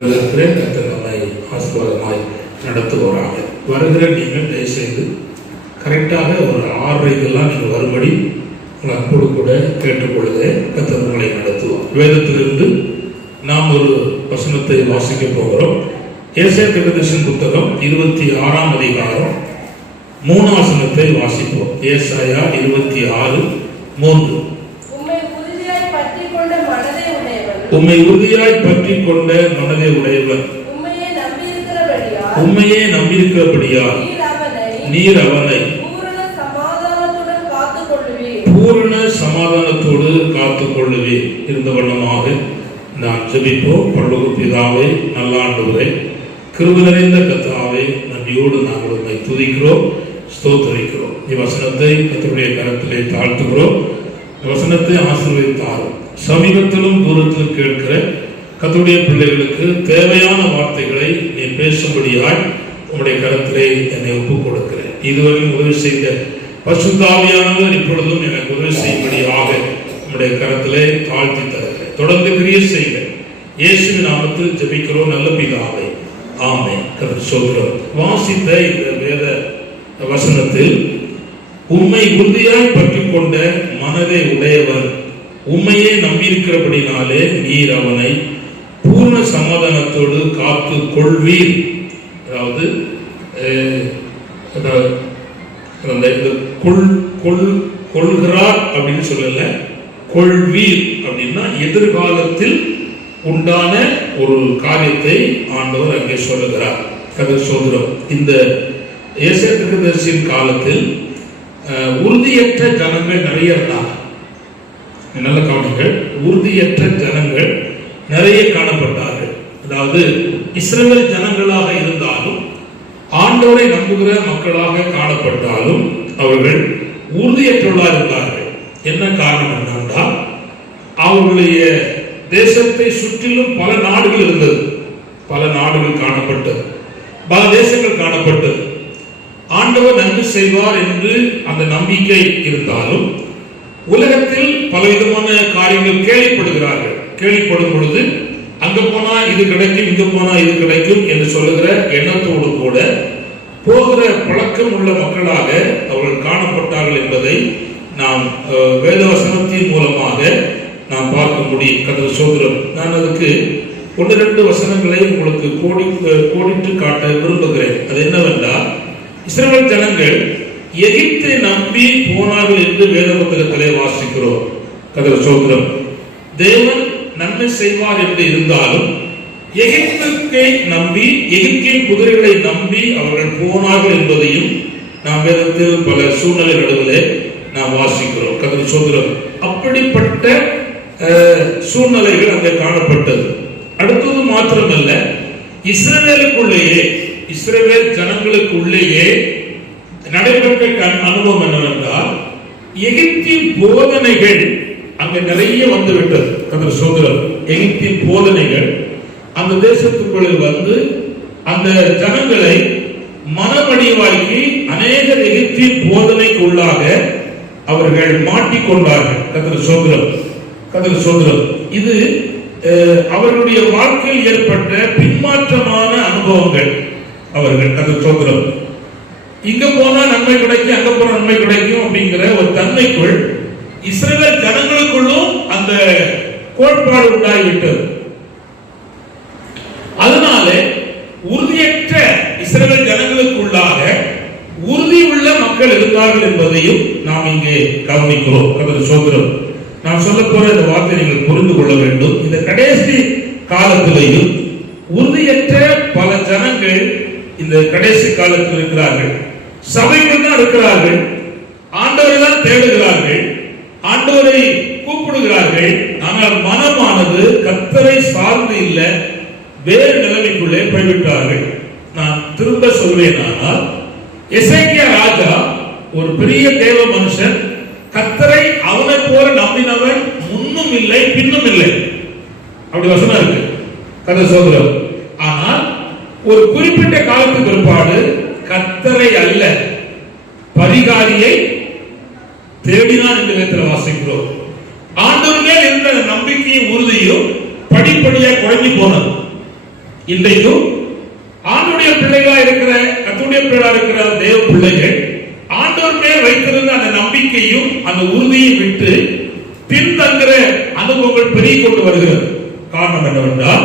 நம்மை ஆசீர்வாதமாய் நடத்துவாராக. வருகிற நீங்கள் தயவுசெய்து கரெக்டாக ஒரு 6:30 நீங்கள் வரும்படி உங்கள் அன்போடு கூட கேட்டுக்கொள்ளுங்க. கர்த்தர் உங்களை நடத்துவார். வேதத்திலிருந்து நாம் ஒரு வசனத்தை வாசிக்க போகிறோம். ஏசாயா தீர்க்கதரிசியின் புத்தகம் 26ஆம் அதிகாரம் 3ஆம் வசனத்தை வாசிப்போம். ஏசாயா 26:3. உம்மை உறுதியாய் பற்றிக் கொண்ட மனதை உடையவன், உம்மையே நம்பியிருக்கிறபடியால் நீர் அவனை பூரண சமாதானத்தோடு காத்துக் கொள்ளுவே. இருந்த வண்ணமாக நான் ஜெபிப்போம். பரலோக பிதாவே, நல்ல ஆண்டவரே, கிருபை நிறைந்த கர்த்தாவே, நன்றியோடு நாங்கள் உம்மை துதிக்கிறோம், ஸ்தோத்திரிக்கிறோம். இவ்வசனத்தை கர்த்தருடைய கரத்திலே தாழ்த்துகிறோம். வசனத்தை ஆசீர்வதித்தாரும் சமீபத்திலும் தூரத்திலும் கேட்கிற கர்த்தருடைய பிள்ளைகளுக்கு தேவையான வார்த்தைகளை நீ பேசும்படியாய் உம்முடைய கரத்திலே என்னை ஒப்புக் கொடுக்கிறேன். இதுவரையும் உதவி செய்த பரிசுத்த ஆவியானவர் இப்பொழுதும் எனக்கு உதவி செய்யும்படியாக உம்முடைய கரத்திலே தாழ்த்தி தருகிறேன். தொடர்ந்து கிரியை செய்க. இயேசுவின் நாமத்தில் ஜெபிக்கிறோம் நல்ல பிதாவே, ஆமென். கர்த்தர் சொல்கிறோம். வாசித்த இந்த வேத வசனத்தில் உம்மை உறுதியாய் பற்றிக் கொண்ட மனதை உடையவர், உம்மையே நம்பியிருக்கிறபடினாலே நீர் அவனை பூர்ண சமாதானத்தோடு காத்து கொள்வீர். அதாவது கொள்கிறார் அப்படின்னு சொல்லல, கொள்வீர் அப்படின்னா எதிர்காலத்தில் உண்டான ஒரு காரியத்தை ஆண்டவர் அங்கே சொல்லுகிறார். கர்த்தர் சொல்கிறோம். இந்த ஏசாயா தீர்க்கதரிசியின் காலத்தில் உறுதியற்ற ஜனங்கள் நிறைய இருந்தாங்க. நல்ல கவனிங்கள். உறுதியற்ற ஜனங்கள் நிறைய காணப்பட்டார்கள். அதாவது இஸ்ரவேல் ஜனங்களாக இருந்தாலும் ஆண்டவரை நம்புகிற மக்களாக காணப்பட்டாலும் அவர்கள் உறுதியற்றவர்களாக இருந்தார்கள். என்ன காரணம் என்னென்றால், அவர்களுடைய தேசத்தை சுற்றிலும் பல நாடுகள் இருந்தது, பல நாடுகள் காணப்பட்டது, பல தேசங்கள் காணப்பட்டது. ஆண்டவர் நன்மை செய்வார் என்று அந்த நம்பிக்கை இருந்தாலும் உலகத்தில் பலவிதமான காரியங்கள் கேள்விப்படுகிறார்கள். கேள்விப்படும் பொழுது அங்க போனா இது கிடைக்கும், இங்க போனா இது கிடைக்கும் என்று சொல்லுகிற எண்ணத்தோடு கூட போகிற பழக்கம் உள்ள மக்களாக அவர்கள் காணப்பட்டார்கள் என்பதை நாம் வேதவசனத்தின் மூலமாக நாம் பார்க்க முடியும். கர்த்தர் சொல்கிறோம். நான் அதுக்கு 1-2 வசனங்களை உங்களுக்கு கோடிட்டு காட்ட விரும்புகிறேன். அது என்னவென்றால், இஸ்ரவேல் ஜனங்கள் எகிப்தை நம்பி போனார்கள் என்று வேத புத்தகத்திலே வாசிக்கிறோம். கர்த்தர் சொல்கிறோம். தேவன் நன்மை செய்வார் என்று இருந்தாலும் எகிப்தை நம்பி, எகிப்தின் குதிரைகளை நம்பி அவர்கள் போனார்கள் என்பதையும் நாம் வேதத்தில் பல சூழ்நிலை நடுவிலே நாம் வாசிக்கிறோம். கர்த்தர் சொல்கிறோம். அப்படிப்பட்ட சூழ்நிலைகள் அங்கே காணப்பட்டது. அடுத்தது மாத்திரமல்ல, இஸ்ரவேலுக்குள்ளேயே, இஸ்ரவேல் ஜனங்களுக்குள்ளேயே நடைபெற்ற அனுபவம் என்னவென்றால், எகிப்தின் போதனைகள் அங்க நிறைய வந்துவிட்டது. கர்த்தர் சொல்கிறார். எகிப்தின் போதனைகள் அந்த தேசத்துக்குள்ளே வந்து அந்த ஜனங்களை மனமடிவாக்கி அநேக எகிப்தின் போதனைக்குள்ளாக அவர்கள் மாட்டிக்கொண்டார்கள். கர்த்தர் சொல்கிறார். கர்த்தர் சொல்கிறார். இது அவர்களுடைய வாழ்க்கையில் ஏற்பட்ட பின்மாற்றமான அனுபவங்கள். அவர்கள் கர்த்தர் சொல்கிறார். இங்க போனா நன்மை கிடைக்கும், அங்க போனா நன்மை கிடைக்கும் அப்படிங்கிற ஒரு தன்மைக்குள் இஸ்ரவேல் ஜனங்களுக்குள்ளும் அந்த கோட்பாடு உண்டாகிவிட்டது. அதனால உறுதியற்ற இஸ்ரவேல் ஜனங்களுக்குள்ளாக உறுதி உள்ள மக்கள் இருந்தார்கள் என்பதையும் நாம் இங்கே கவனிக்கிறோம். கர்த்தர் சொல்கிறோம். நான் சொல்ல போற இந்த வார்த்தை நீங்கள் புரிந்து கொள்ள வேண்டும். இந்த கடைசி காலத்திலேயும் உறுதியற்ற பல ஜனங்கள் இந்த கடைசி காலத்தில் இருக்கிறார்கள். சபைகள் தான் இருக்கிறார்கள், ஆண்டவரை தான் தேடுகிறார்கள், ஆண்டவரை கூப்பிடுகிறார்கள். ஆனால் மனமானது கர்த்தரை சார்ந்து இல்ல, வேறு நிலைமைக்குள்ளே போய்விட்டார்கள். நான் திரும்ப சொல்வேன். ஆனால் எசேக்கியா ராஜா ஒரு பெரிய தேவ மனுஷன், கர்த்தரை அவனை போல நம்பினவன் முன்னும் இல்லை பின்னும் இல்லை, அப்படி வசனம் இருக்கு. கர்த்தர் சொல்கிறார். ஆனால் ஒரு குறிப்பிட்ட காலத்துக்கு பிற்பாடு கர்த்தரை அல்ல பரிகாரியை தேடினான் என்று வேதத்தில் வாசிக்கிறோம். ஆண்டவர் மேல் இருந்த நம்பிக்கையும் உறுதியும் படிப்படியாக குறைஞ்சி போனது. இன்றைக்கும் ஆண்டுடைய பிள்ளைகளா இருக்கிற கர்த்தருடைய பிள்ளைகளா இருக்கிற தேவ பிள்ளைகள் ஆண்டவர் மேல் வைத்திருந்த அந்த நம்பிக்கையும் அந்த உறுதியை விட்டு பின்தங்குற அனுபவங்கள் பெருகிக் கொண்டு வருகிறது. காரணம் என்னவென்றால்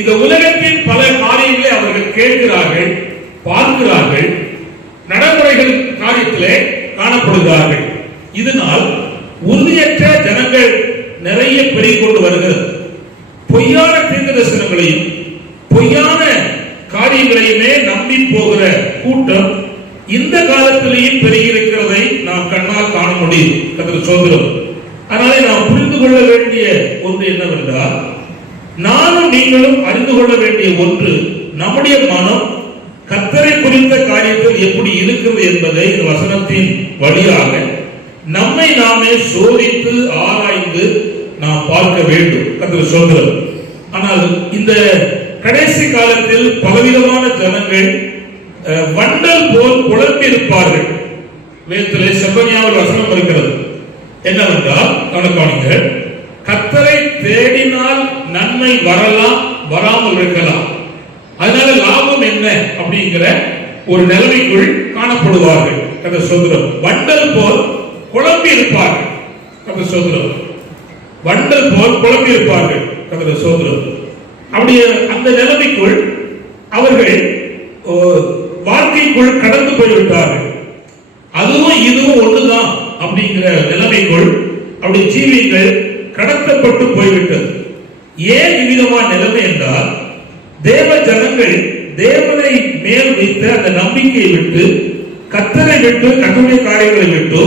இந்த உலகத்தின் பல காரியங்களை அவர்கள் கேட்கிறார்கள், பார்க்கிறார்கள், நடைமுறைகள் காரியத்திலே காணப்படுகிறார்கள். இதனால் உறுதியற்ற ஜனங்கள் நிறைய பெருகிக் கொண்டு வருகிறது. பொய்யான தீர்க்க தரிசனங்களையும் பொய்யான காரியங்களையுமே நம்பி போகிற கூட்டம் இந்த காலத்திலேயும் பெருகியிருக்கிறதை நாம் கண்ணால் காண முடியும். கர்த்தருக்கு ஸ்தோத்திரம். அதனால நாம் புரிந்து கொள்ள வேண்டிய ஒன்று என்னவென்றால், நானும் நீங்களும் அறிந்து கொள்ள வேண்டிய ஒன்று, நம்முடைய மனம் கர்த்தரை குறித்த காரியத்தில் எப்படி இருக்கிறது என்பதை இந்த வசனத்தின் வழியாக நம்மை நாமே சோதித்து ஆராய்ந்து நாம் பார்க்க வேண்டும். கர்த்தருக்கு ஸ்தோத்திரம். ஆனால் இந்த கடைசி காலத்தில் பலவிதமான ஜனங்கள் வண்டல் போல் குழம்பி இருப்பார்கள். வேதத்திலே செப்பனியாவில் வசனம் இருக்கிறது என்னவென்றால், கவனிங்கள், கர்த்தரை தேடினால் நன்மை வரலாம், வராமல் இருக்கலாம். அதனால லாபம் என்ன அப்படிங்கிற ஒரு நிலைமைக்குள் காணப்படுவார்கள். கர்த்தர் சொல்கிறார், வண்டல் போல் குழம்பி இருப்பார்கள். கர்த்தர் சொல்கிறார், வண்டல் போல் குழம்பி இருப்பார்கள். கர்த்தர் சொல்கிறார், அப்படியே அந்த நிலைமைக்குள் அவர்கள் வாழ்க்கைக்குள் கடந்து போய்விட்டார்கள். அதுவும் இதுவும் ஒண்ணுதான் அப்படிங்கிற நிலைமைக்குள் அப்படி ஜீவிகள் கடத்தப்பட்டு போய்விட்டது. ஏன் இவ்விதமான நிலைமை என்றால், தேவ ஜனங்கள் தேவனை மேல் வைத்த அந்த நம்பிக்கையை விட்டு, கர்த்தரை விட்டு, கர்த்தருடைய காரியங்களை விட்டு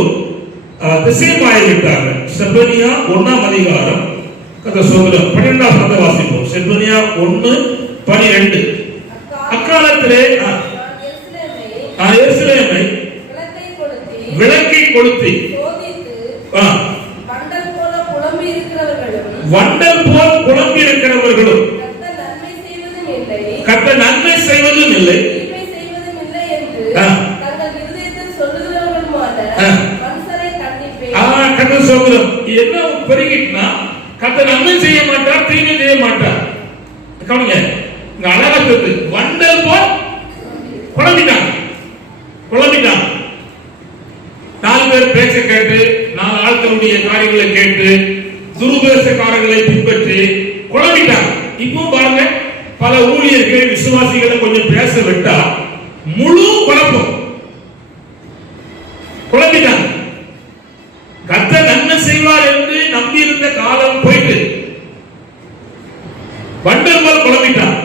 திசைமாறிவிட்டார்கள். செப்பனியா 1ஆம் அதிகாரம் கர்த்தர் சொல்கிறார், 12ஆம் வசனத்தை வாசிப்போம். செப்பனியா 1:12. அக்காலத்திலே எருசலேமை விளக்கை கொளுத்தி வண்டல் போல் குழம்பி இருக்கிறவர்களும் கர்த்தர் நன்மை செய்வதும் இல்லை, கர்த்தர் சொல்கிறார், என்ன பெருகிட்டுனா கர்த்தர் நன்மை செய்ய மாட்டார், தீமை செய்ய மாட்டார். கவனிங்க, இங்க அழகா சொல்லுது, வண்டல் போல் குழம்பிட்டாங்க. 4 பேர் பேச்ச கேட்டு, 4 ஆட்களுடைய காரியங்களை கேட்டு, துருபேசக்காரர்களை பின்பற்றி குழம்பிட்டாங்க. இப்போ பாருங்க, பல ஊழியர்கள் விசுவாசிகளை கொஞ்சம் பேச விட்டா முழு குழம்பிட்டாங்க. கர்த்தர் நன்மை செய்வார் என்று நம்பி இருந்த காலம் போயிட்டு வண்டல் போல் குழம்பிட்டான்.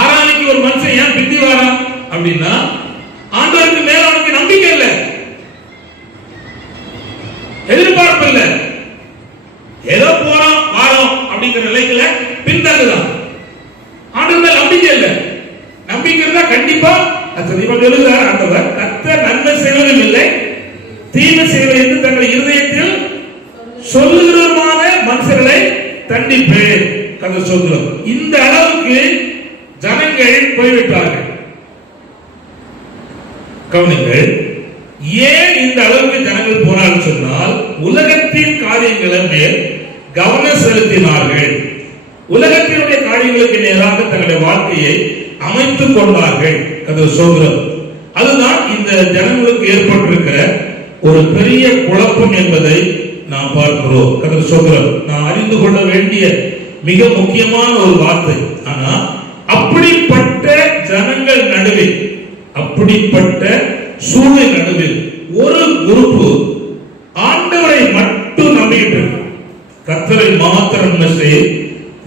ஆராணிக்கு ஒரு மனுஷன் ஏன் பிந்தி வாரான் அப்படின்னா, ஆண்டவருக்கு மேல அவனுக்கு நம்பிக்கை இல்லை, எதிர்பார்ப்பு இல்லை, ஏதோ போறோம் வாரோம் அப்படிங்கிற நிலையில பின்தங்குதான். ஆண்டவர் மேல நம்பிக்கை இல்லை. நம்பிக்கை இருந்தா கண்டிப்பா எழுதுகிறார் ஆண்டவர், கர்த்தர் நன்மை செய்வதும் இல்லை, தீமை செய்வது என்று தங்கள் இருதயத்தில் சொல்லுகிறமான மனுஷர்களை தண்டிப்பேன். கர்த்தர் சொல்கிறார். இந்த அளவுக்கு ஜனங்கள் போய்விட்டார்கள். கவனிங்கள், ஏன் இந்த அளவுக்கு ஜனங்கள் போனார்கள் சொன்னால், உலகத்தின் காரியங்களை மேல் கவனம் செலுத்தினார்கள். உலகத்தினுடைய காரியங்களுக்கு நேராக தங்களுடைய வாழ்க்கையை அமைத்துக் கொண்டார்கள். கர்த்தர் சொல்கிறார். அதுதான் இந்த ஜனங்களுக்கு ஏற்பட்டிருக்கிற ஒரு பெரிய குழப்பம் என்பதை நாம் பார்க்கிறோம். கர்த்தர் சொல்கிறார், நான் அறிந்து கொள்ள வேண்டிய மிக முக்கியமான ஒரு வார்த்தை. ஆனா அப்படிப்பட்ட ஜனங்கள் நடுவில், அப்படிப்பட்ட சூழ்நிலை நடுவில் ஒரு குரூப் ஆண்டவரை மட்டும் நம்பிட்டு, கர்த்தரை மாத்திரம்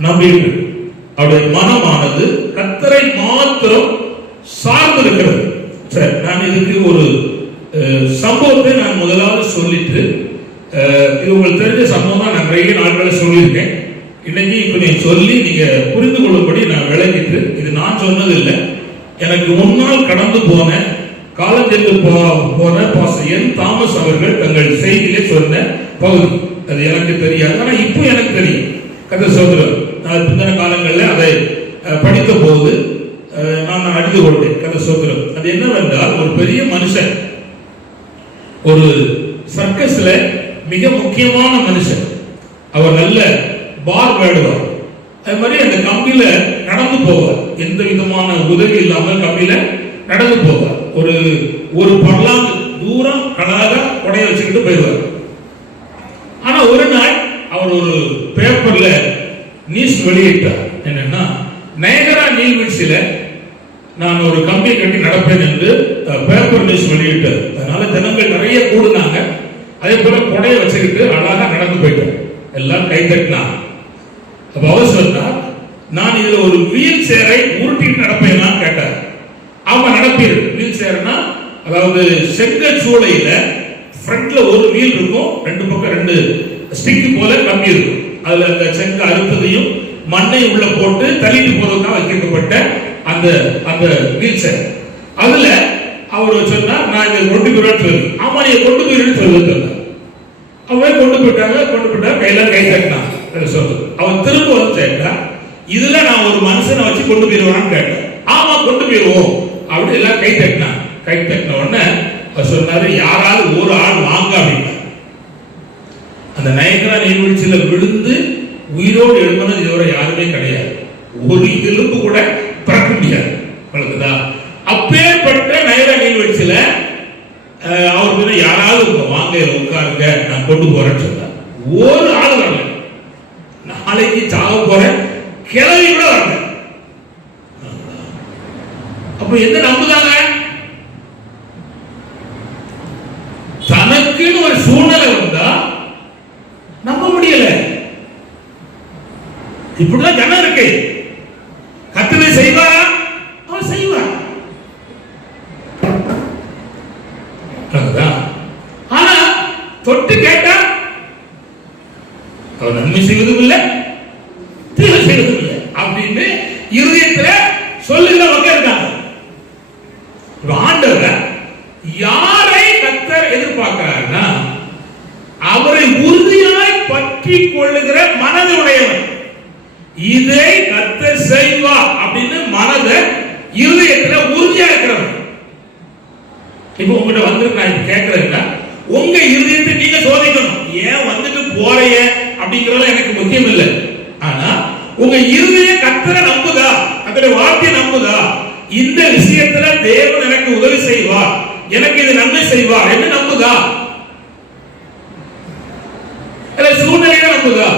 நம்பிட்டு, அவருடைய மனமானது கர்த்தரை மாத்திரம் சார்ந்து இருக்கிறது. சரி, நான் இதுக்கு ஒரு சம்பவத்தை நான் முதலாவது சொல்லிட்டு, இது உங்களுக்கு தெரிஞ்ச சம்பவம் தான், நான் நிறைய நாட்களை சொல்லியிருக்கேன். இன்னைக்கு இப்ப நீங்க சொல்லி நீங்க புரிந்து கொள்ளும்படி நான் விளக்கிட்டு, இது நான் சொன்னது இல்லை, எனக்கு முன்னால் கடந்து போன காலம் சென்று போன பாஸ்டர் என் தாமஸ் அவர்கள் தங்கள் செய்தியிலே சொன்ன பகுதி. அது எனக்கு தெரியாது, ஆனா இப்போ எனக்கு தெரியும். கர்த்தர் சொல்கிறார், நான் பிந்தின காலங்களில் அதை படித்த போது நான் அறிந்து கொண்டேன். கர்த்தர் சொல்கிறார், அது என்னவென்றால், ஒரு பெரிய மனுஷன், ஒரு சர்க்கஸ்ல மிக முக்கியமான மனுஷன், அவர் நல்ல பார் விளையாடுவார். அது மாதிரி அந்த கம்பியில நடந்து போவார், எந்த விதமான உதவி இல்லாமல் கம்பியில நடந்து போவார். ஒரு பல்லாங்கு தூரம் கடாக கொடைய வச்சுக்கிட்டு போயிடுவார். ஆனா ஒரு நாள் அவர் ஒரு பேப்பர்ல நியூஸ் வெளியிட்டார். என்னன்னா, நயகரா நீர்வீழ்ச்சியில நான் ஒரு கம்பியை கட்டி நடப்பேன் என்று பேப்பர் நியூஸ் வெளியிட்டார். அதனால ஜனங்கள் நிறைய கூடுனாங்க. அதே போல கொடைய வச்சுக்கிட்டு அழகா நடந்து போயிட்டார். எல்லாம் கை தட்டினாங்க. அப்ப அவர் சொன்னார், நான் இதுல ஒரு வீல் சேரை உருட்டிட்டு நடப்பேன் கேட்டார். அவங்க நடப்பீர். வீல் சேர்னா அதாவது செங்கல் சூளையில ஃப்ரண்ட்ல ஒரு வீல் இருக்கும், ரெண்டு பக்கம் ரெண்டு ஸ்டிக் போல கம்பி இருக்கும். அதுல அந்த செங்க அறுத்ததையும் மண்ணை உள்ள போட்டு தள்ளிட்டு போறதுக்காக வைக்கப்பட்ட அந்த அந்த வீல் சேர். அதுல அவர் சொன்னார், நான் இதை கொண்டு போயிடுவேன்னு சொல்லி. ஆமா, நீங்க கொண்டு போயிடுன்னு சொல்லுங்க. அவங்க கொண்டு போயிட்டாங்க. கையெல்லாம் கை தட்டினாங்க. சொல்லுது. அவன் திரும்ப வந்து கேட்டா, இதுல நான் ஒரு மனுஷனை வச்சு கொண்டு போயிடுவான்னு கேட்டேன். ஆமா, கொண்டு போயிடுவோம் அப்படி எல்லாம் கை தட்டினாங்க. கை தட்டின உடனே அவர் சொன்னாரு, யாராவது ஒரு ஆள் வாங்க அப்படின்னா. அந்த நயகரா நீர்வீழ்ச்சியில விழுந்து உயிரோடு எழுப்பினது இதுவரை யாருமே கிடையாது. ஒரு எலும்பு கூட பிறக்க முடியாது. அப்பேற்பட்ட நயகரா நீர்வீழ்ச்சியில அவர் யாராவது வாங்க உட்காருங்க, நான் கொண்டு போறேன்னு சொன்னார். ஒரு ஆள் வரல. நாளைக்கு சாக போற கிளவி கூட வரல. அப்ப என்ன நம்புதாங்க? தனக்குன்னு ஒரு சூழ்நிலை வந்தா நம்ப முடியல. இப்படிதான் ஜனம் இருக்கு. கர்த்தரை செய்வாரா? அவர் செய்வார். ஆனா தொட்டு கேட்டா அவர் நன்மை செய்வதும் இல்லை, தீமை செய்வதும் இல்லை அப்படின்னு இருதயத்துல சொல்லுகிற மக்கள் இருக்காங்க. ஆண்டவர் யாரை கர்த்தர் எதிர்பார்க்கிறார்னா, அவரை உறுதியாய் பற்றி கொள்ளுகிற மனதுடையவன். இதை கர்த்தர் செய்வார் அப்படின்னு மனதை இருதயத்துல உறுதியா இருக்கிறவன். இப்ப உங்ககிட்ட வந்து நான் கேட்கிறேன்னா, உங்க இருதயத்தை நீங்க சோதிக்கணும். ஏன் வந்துட்டு போறைய அப்படிங்கறது எனக்கு முக்கியம் இல்லை. ஆனா உங்க இருதய கர்த்தரை நம்புதா, கர்த்தருடைய வார்த்தையை நம்புதா, இந்த விஷயத்துல தேவன் எனக்கு உதவி செய்வார், எனக்கு இது நன்மை செய்வார் என்று நம்புதா, இல்ல சூழ்நிலையில நம்புதா?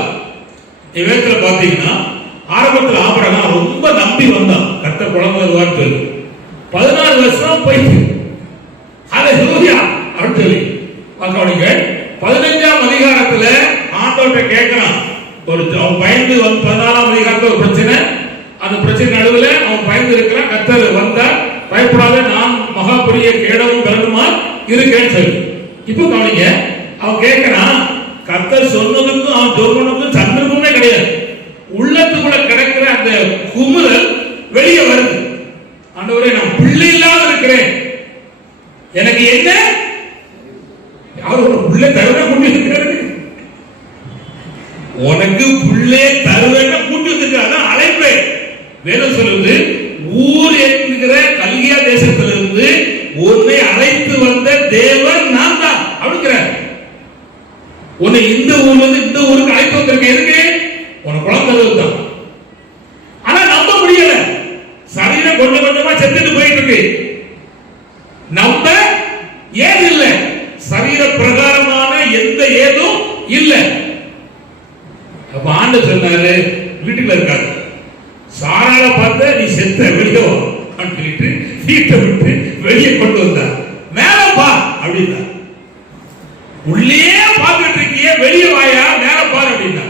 இவத்துல பாத்தீங்கன்னா, ஆரம்பத்தில் ஆபிரகாம் ரொம்ப நம்பி வந்தான். கர்த்தர் குழந்தை வருவார் சொல்லி 14 வருஷம் போயிட்டு ஹல்லேலூயா அப்படின்னு சொல்லி பார்க்கவீங்க. 15ஆம் அதிகாரத்துல ஆண்டவர்கிட்ட கேட்கிறான். அவன் பயந்து 14ஆம் அதிகாரத்துல ஒரு பிரச்சனை. அந்த பிரச்சனை நடுவில் அவன் பயந்து இருக்கிறான். கர்த்தர் வந்தார், பயப்படாத, நான் மகா பெரிய கேடவும் பலனுமா இருக்கேன்னு சொல்லி. இப்போ கவனிங்க, அவன் கேட்கிறான். கர்த்தர் சொன்னதுக்கும் அவன் சொன்னதுக்கும் சந்தர்ப்பமே கிடையாது. உள்ளத்துக்குள்ள கிடக்கிற அந்த குமுறல் வெளியே வருது. ஆண்டவரே, நான் பிள்ளை இல்லாத இருக்கிறேன், எனக்கு என்ன? அவரோட பிள்ளை தருவ கூட்டி இருக்கிறாரு. உனக்கு பிள்ளை தருவேன்னு கூட்டி வந்திருக்காரு. அழைப்பு வேதம் சொல்லுது, ஊர் என்கிற கல்கியா தேசத்திலிருந்து உன்னை அழைத்து வந்த தேவன் நான் தான் அப்படிங்கிறார். உன்னை இந்த ஊர்ல இருந்து இந்த ஊருக்கு அழைத்து வந்திருக்கேன். எதுக்கு? உனக்கு குழந்தை தான். ஆனா நம்ப முடியல. சரீரம் கொஞ்சம் கொஞ்சமா செத்துட்டு போயிட்டு இருக்கு. நம்ப ஏது இல்ல, சரீர பிரகாரமான எந்த ஏதும் இல்ல. அப்ப ஆண்டு சொன்னாரு, வீட்டுல இருக்காரு, சாரால பார்த்த நீ செத்த வெளியே சொல்லிட்டு வீட்டை விட்டு வெளியே கொண்டு வந்தார். மேல பா அப்படின்னா, உள்ளே பார்த்துட்டு இருக்கிய, வெளியே வாயா, மேல பாரு அப்படின்னா.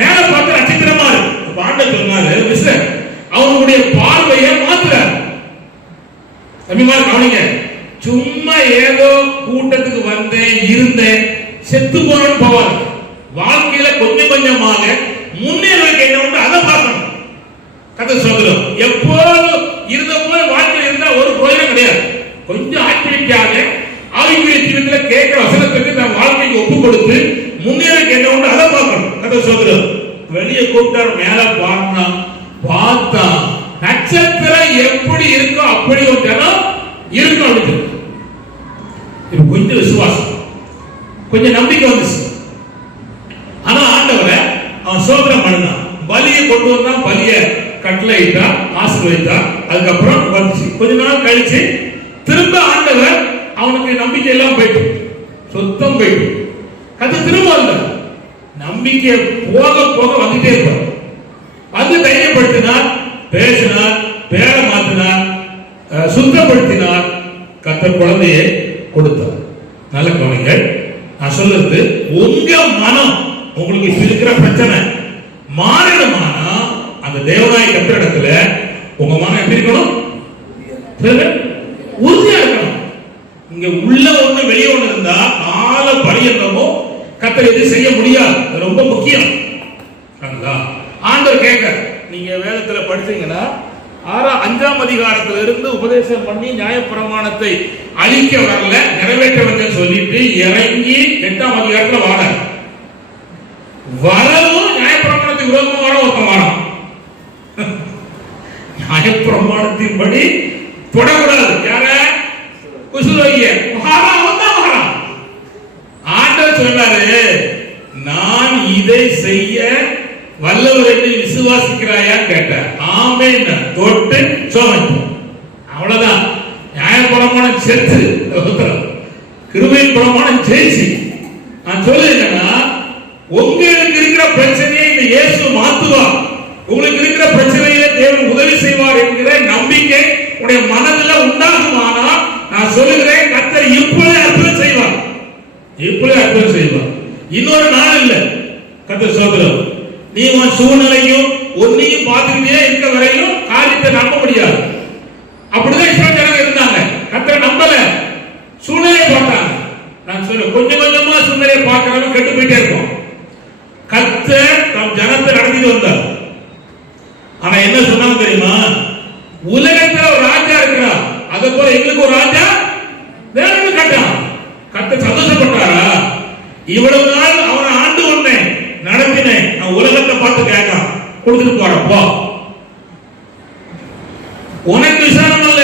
மேல பார்த்து நட்சத்திரமா இருக்கு. ஆண்ட சொன்னாரு, மிஸ்டர், அவனுடைய பார்வையை மாத்துறார். தம்பிமார் கவனிங்க, சும்மா ஏதோ கூட்டத்துக்கு வந்தேன் இருந்தேன் செத்து போறேன்னு போவாங்க. வாழ்க்கையில கொஞ்சம் கொஞ்சமாக முன்னேறதுக்கு என்ன உண்டு அதை பார்க்கணும். கதை சொல்றோம், எப்போதும் இருந்த போது வாழ்க்கையில் இருந்தா ஒரு பிரயோஜனம் கிடையாது. கொஞ்சம் ஆக்டிவிட்டியாக ஆவிக்குரிய ஜீவிதத்தில் கேட்கிற வசனத்துக்கு நம்ம வாழ்க்கைக்கு ஒப்பு கொடுத்து முன்னேறதுக்கு என்ன உண்டு அதை பார்க்கணும். கதை சொல்றோம், வெளியே கூப்பிட்டார், மேல பார்த்தா நட்சத்திரம் எப்படி இருக்கோ அப்படி ஒரு ஜனம் இருக்கும் அப்படின்னு. கொஞ்சம் விசுவாசம், கொஞ்சம் நம்பிக்கை வந்துச்சு. ஆனா ஆண்டவரை அவன் சோதனை பண்ணான். பலியை கொண்டு வந்தா தான் பலிய கட்டளையிட்டா, ஆசீர்வதித்தா. அதுக்கப்புறம் வந்துச்சு. கொஞ்ச நாள் கழிச்சு திரும்ப ஆண்டவர் அவனுக்கு நம்பிக்கை எல்லாம் போயிட்டு, சுத்தம் போயிட்டு, அது திரும்ப இல்ல, நம்பிக்கை போக போக வந்துட்டே இருப்பார். வந்து தைரியப்படுத்தினார், பேசினார், பேரை மாற்றினார், சுத்தப்படுத்தினார். கர்த்தர் குழந்தையை கொடுத்தார். நல்ல கவனிங்கள், நான் சொல்றது, உங்க மனம் உங்களுக்கு இருக்கிற பிரச்சனை மாறணுமானா அந்த தேவனாய கர்த்தர் இடத்துல உங்க மனம் எப்படி இருக்கணும்? உறுதியா இருக்கணும். இங்க உள்ள ஒண்ணு வெளியே ஒண்ணு இருந்தா கால பரியந்தமோ கர்த்தர் எது செய்ய முடியாது. ரொம்ப முக்கியம். ஆண்டவர் கேட்க, நீங்க வேதத்துல படிச்சீங்கன்னா 5ஆம் அதிகாரத்துல இருந்து உபதேசம் பண்ணி நியாயப்பிரமாணத்தை அழிக்க வரல, நிறைவேற்ற வந்து சொல்லிட்டு இறங்கி 8ஆம் அதிகாரத்துல வரவும் நியாயப்பிரமாணத்துக்கு விரோதமான ஒருத்தன் வாரம். நியாயப்பிரமாணத்தின்படி தொடக்கூடாது. யார குசுரோகிய ஆண்டவர் சொன்னாரு, நான் இதை செய்ய வல்லவர் என்று விசுவாசிக்கிறாயா கேட்டார். ஆமென் தொட்டு சோமன். அவ்வளவுதான். நியாயப்பிரமாணம் செத்து, கிருபையின் பிரமாணம் ஜெயிச்சு. நான் சொல்லுறேன்னா, உங்களுக்கு இருக்கிற பிரச்சனையை இந்த இயேசு மாத்துவார். உங்களுக்கு இருக்கிற பிரச்சனையில தேவன் உதவி செய்வார் என்கிற நம்பிக்கை உடைய மனதில் உண்டாகுமானால் நான் சொல்லுகிறேன், கர்த்தர் இப்பொழுது அற்புதம் செய்வார். இப்பொழுது அற்புதம் செய்வார். இன்னொரு நாள் இல்ல. கர்த்தர் சோதரம், நீ உன் சூழ்நிலையும் ஒன்னையும் பார்த்துக்கிட்டே இருக்க வரையும் காரியத்தை நம்ப முடியாது. அப்படிதான் இஸ்ரவேல் ஜனங்க இருந்தாங்க. கர்த்தரை நம்பல, சூழ்நிலையை பார்த்தாங்க. நான் சொல்றேன், கொஞ்சம் கொஞ்சமா சூழ்நிலையை பார்க்கறவங்க கெட்டு போயிட்டே இருக்கும். கர்த்தர் தம் ஜனத்தை நடத்திட்டு வந்தார். ஆனா என்ன சொன்னாங்க தெரியுமா? உலகத்துல ஒரு ராஜா இருக்கிறார், அதே போல எங்களுக்கு ஒரு ராஜா வேணும்னு கேட்டான். கர்த்தர் சந்தோஷப்பட்டாரா? இவ்வளவு நாள் அவனை ஆண்டு வந்தேன், நடத்தினேன், நான் உலகத்தை பார்த்து கேட்கான், கொடுத்துட்டு போறப்போ உனக்கு விசாரம் அல்ல,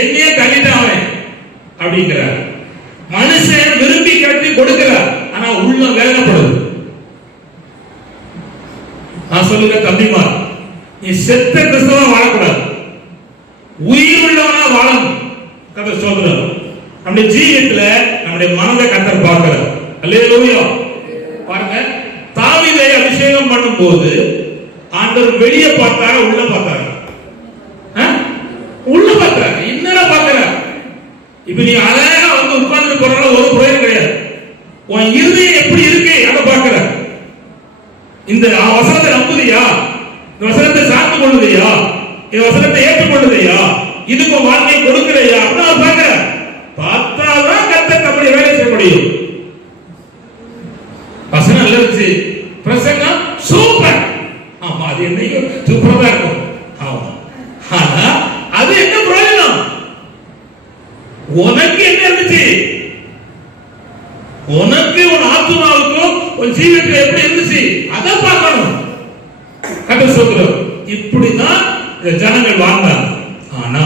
என்னையே தள்ளிட்டான் அப்படிங்கிறார். மனுஷன் விரும்பி கட்டி கொடுக்கிறார், ஆனா உள்ள வேதனைப்படுது. நான் சொல்லுங்க தம்பிமார், நீ செத்த கிறிஸ்தவா வாழக்கூடாது, உயிர் உள்ளவனா வாழணும். கர்த்தர் சோதரம், நம்முடைய ஜீவியத்துல நம்முடைய மனதை கர்த்தர் பார்க்கிறார். அல்லேலூயா. பாருங்க, தாவீதை அபிஷேகம் பண்ணும் போது ஆண்டவர் வெளியே பார்த்தாரா, உள்ள பார்த்தாரா? உள்ள பார்த்தாரா, இன்னர பார்க்கிறார். இப்ப நீ அழகா வந்து உட்கார்ந்து போறதுல ஒரு பிரயோஜனம் கிடையாது. உன் இருதயம் எப்படி இருக்கு அதை பார்க்கிற. இந்த வசனத்தை நம்புதியா? இந்த வசனத்தை சார்ந்து கொள்ளுதையா? இந்த வசனத்தை ஏற்றுக்கொள்ளுதையா? இதுக்கு வாழ்க்கையை கொடுக்கிறையா? அப்படின்னு பார்க்கிற. பார்த்தாதான் கர்த்தர் நம்முடைய வேலை செய்ய முடியும். வசனம் நல்லா இருந்துச்சு, பிரசங்கம் சூப்பர், ஆமா அது என்னைக்கும் சூப்பரா தான் இருக்கும். ஆமா, ஆனா அது என்ன பிரயோஜனம்? உனக்கு என்ன இருந்துச்சு? உனக்கு உன் ஆத்மாவுக்கும் உன் ஜீவியத்தில் எப்படி இருந்துச்சு அதை பார்க்கணும். கர்த்தர் சொல்றார், இப்படிதான் இந்த ஜனங்கள் வாழ்ந்தாங்க. ஆனா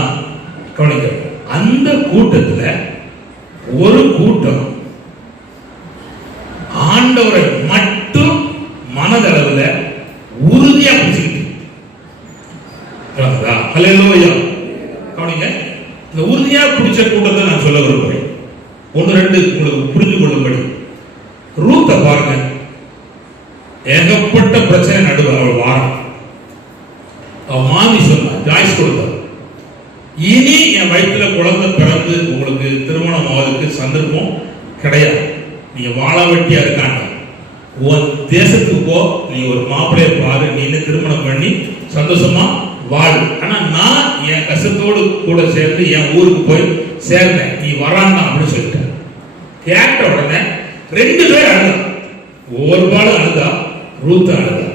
கவனிக்க, அந்த கூட்டத்துல ஒரு கூட்டம் ஆண்டவரை மட்டும் மனதளவுல உறுதியா பிடிச்சிக்கிட்டு. ஹல்லேலூயா. கவனிங்க, இந்த உறுதியா பிடிச்ச கூட்டத்தை நான் சொல்ல விரும்புகிறேன். ஒன்று ரெண்டு உங்களுக்கு புரிந்து கொள்ளும்படி. ரூத்தை பாருங்க, ஏகப்பட்ட பிரச்சனை நடுவு அவள் வாரம். அவ மாமி சொன்னா, ஜாய்ஸ் கொடுத்தார், இனி என் வயிற்றுல குழந்தை பிறந்து உங்களுக்கு திருமணம் ஆவதற்கு சந்தர்ப்பம் கிடையாது. நீங்க வாழ வெட்டியா இருக்காங்க, உன் தேசத்துக்கு போ, நீ ஒரு மாப்பிள்ளைய பாரு, நீ திருமணம் பண்ணி சந்தோஷமா வாழ். ஆனா நான் என் கசத்தோடு கூட சேர்ந்து என் ஊருக்கு போய் சேர்ந்தேன், நீ வரான்னா அப்படின்னு சொல்லிட்டேன். கேட்ட உடனே ரெண்டு பேர் அழுதா. ஒரு பாடு அழுதா, ரூத் அழுதா.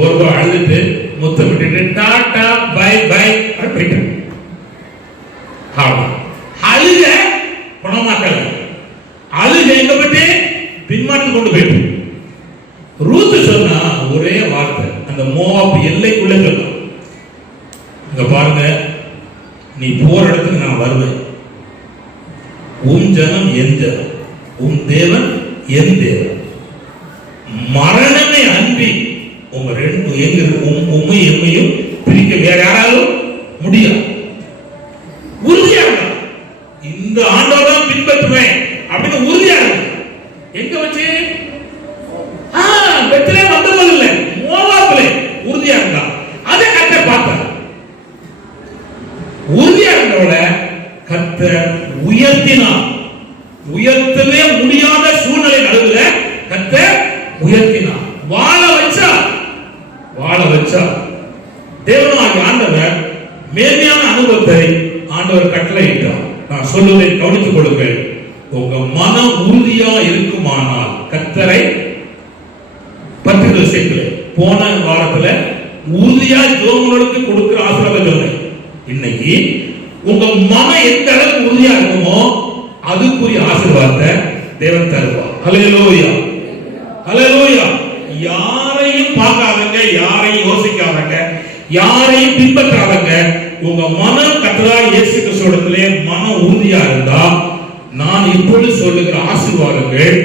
ஒரு பாடு அழுதுட்டு முத்தம் விட்டுட்டு டாடா பை பை அப்படின்னு அழுக குணமாக்கல. அழுக எங்க போயிட்டு பின்மாற்றி கொண்டு போயிட்டு. ரூத் சொன்னா ஒரே வார்த்தை, அந்த மோவாப் எல்லைக்குள்ள சொன்னா, இங்க பாருங்க, நீ போற இடத்துக்கு நான் வருவேன், உன் ஜனம் என் ஜனம், உன் தேவன் என் தேவன், மரணமே அன்பி உங்க ரெண்டு எங்க உண்மை எம்மையும் பிரிக்க வேற யாராலும் முடியாது. உறுதியா இருந்தா இந்த ஆண்டவர் தான் பின்பற்றுவேன் அப்படின்னு உறுதியா இருந்தா எங்க வச்சு பெத்திலே வந்தவங்க இல்ல மோவாபிலே உறுதியா இருந்தா அதை கர்த்தர் பார்த்தார். உறுதியா இருந்தவள கர்த்தர் உயர்த்தினார். உயர்த்தவே முடியாத சூழ்நிலை நடுவுல கர்த்தர் உயர்த்தினார். வாழ வச்சா தேவனாகிய ஆண்டவர் மேன்மையான அனுபவத்தை ஆண்டவர் கட்டளையிட்டார். நான் சொல்லுவதை கவனித்துக் கொள்ளுங்கள். உங்க மனம் உறுதியா இருக்குமானால் கர்த்தரை பற்றி விஷயத்துல போன வாரத்துல உறுதியா ஜோமனுக்கு கொடுக்கிற ஆசீர்வாதம் சொன்னேன். இன்னைக்கு உங்க மனம் எந்த அளவுக்கு உறுதியா இருக்குமோ அதுக்குரிய ஆசீர்வாதத்தை தேவன் தருவார். ஹல்லேலூயா, ஹல்லேலூயா. யாரையும் பார்க்காதங்க, யாரையும் யோசிக்காதங்க, யாரையும் பின்பற்றாதங்க. உங்க மனம் கர்த்தராகிய இயேசு கிறிஸ்துவிடத்திலே மனம் உறுதியா இருந்தா நான் இப்பொழுது சொல்லுகிற ஆசீர்வாதங்கள்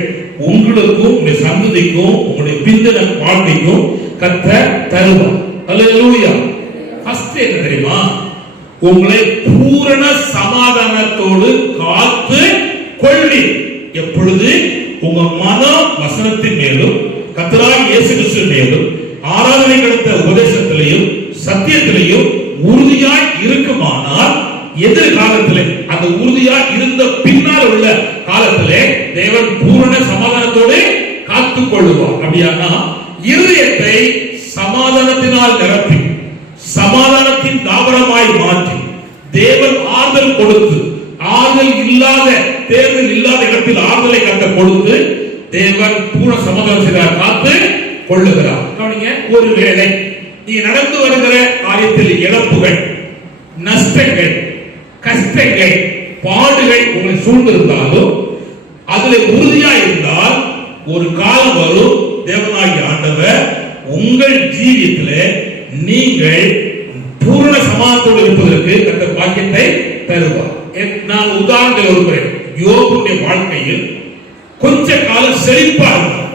உங்களுக்கும் உங்களுடைய சந்ததிக்கும் உங்களுடைய பிந்தின வாழ்க்கைக்கும் கர்த்தர் தருவார். ஹல்லேலூயா. ஃபர்ஸ்ட் என்ன தெரியுமா? உங்களை பூரண சமாதானத்தோடு காத்து கொள்ளி. எப்பொழுது உங்க மனம் வசனத்தின் மேலும் கர்த்தராகிய இயேசு கிறிஸ்து மேலும் ஆராதனை கடத்த உபதேசத்திலையும் சத்தியத்திலையும் உறுதியாய் இருக்குமானால் எதிர்காலத்திலே அந்த உறுதியாய் இருந்த பின்னால் உள்ள காலத்திலே தேவன் பூரண சமாதானத்தோடு காத்துக் கொள்ளுவார். அப்படியானா இருதயத்தை சமாதானத்தினால் நிரப்பி சமாதானத்தின் தாவரமாய் மாற்றி தேவன் ஆறுதல் கொடுத்து ஆறுதல் இல்லாத தேர்தல் இல்லாத இடத்தில் ஆறுதலை கட்ட கொடுத்து தேவன் பூரண சமாதானத்தினால் காத்து கொள்ளுகிறார். ஒருவேளை நீ நடந்து வருகிற காரியத்தில் இழப்புகள், நஷ்டங்கள், கஷ்டங்கள், பாடுகள் உங்களை சூழ்ந்திருந்தாலும் அதுல உறுதியா இருந்தால் ஒரு காலம் வரும் தேவனாகிய ஆண்டவர் உங்கள் ஜீவியத்திலே நீங்கள் பூரண சமாதானத்தோடு இருப்பதற்கு கர்த்தர் பாக்கியத்தை தருவார். நான் உதாரணத்தை சொல்கிறேன். யோபுடைய வாழ்க்கையில் கொஞ்ச காலம் செழிப்பா இருந்தார்.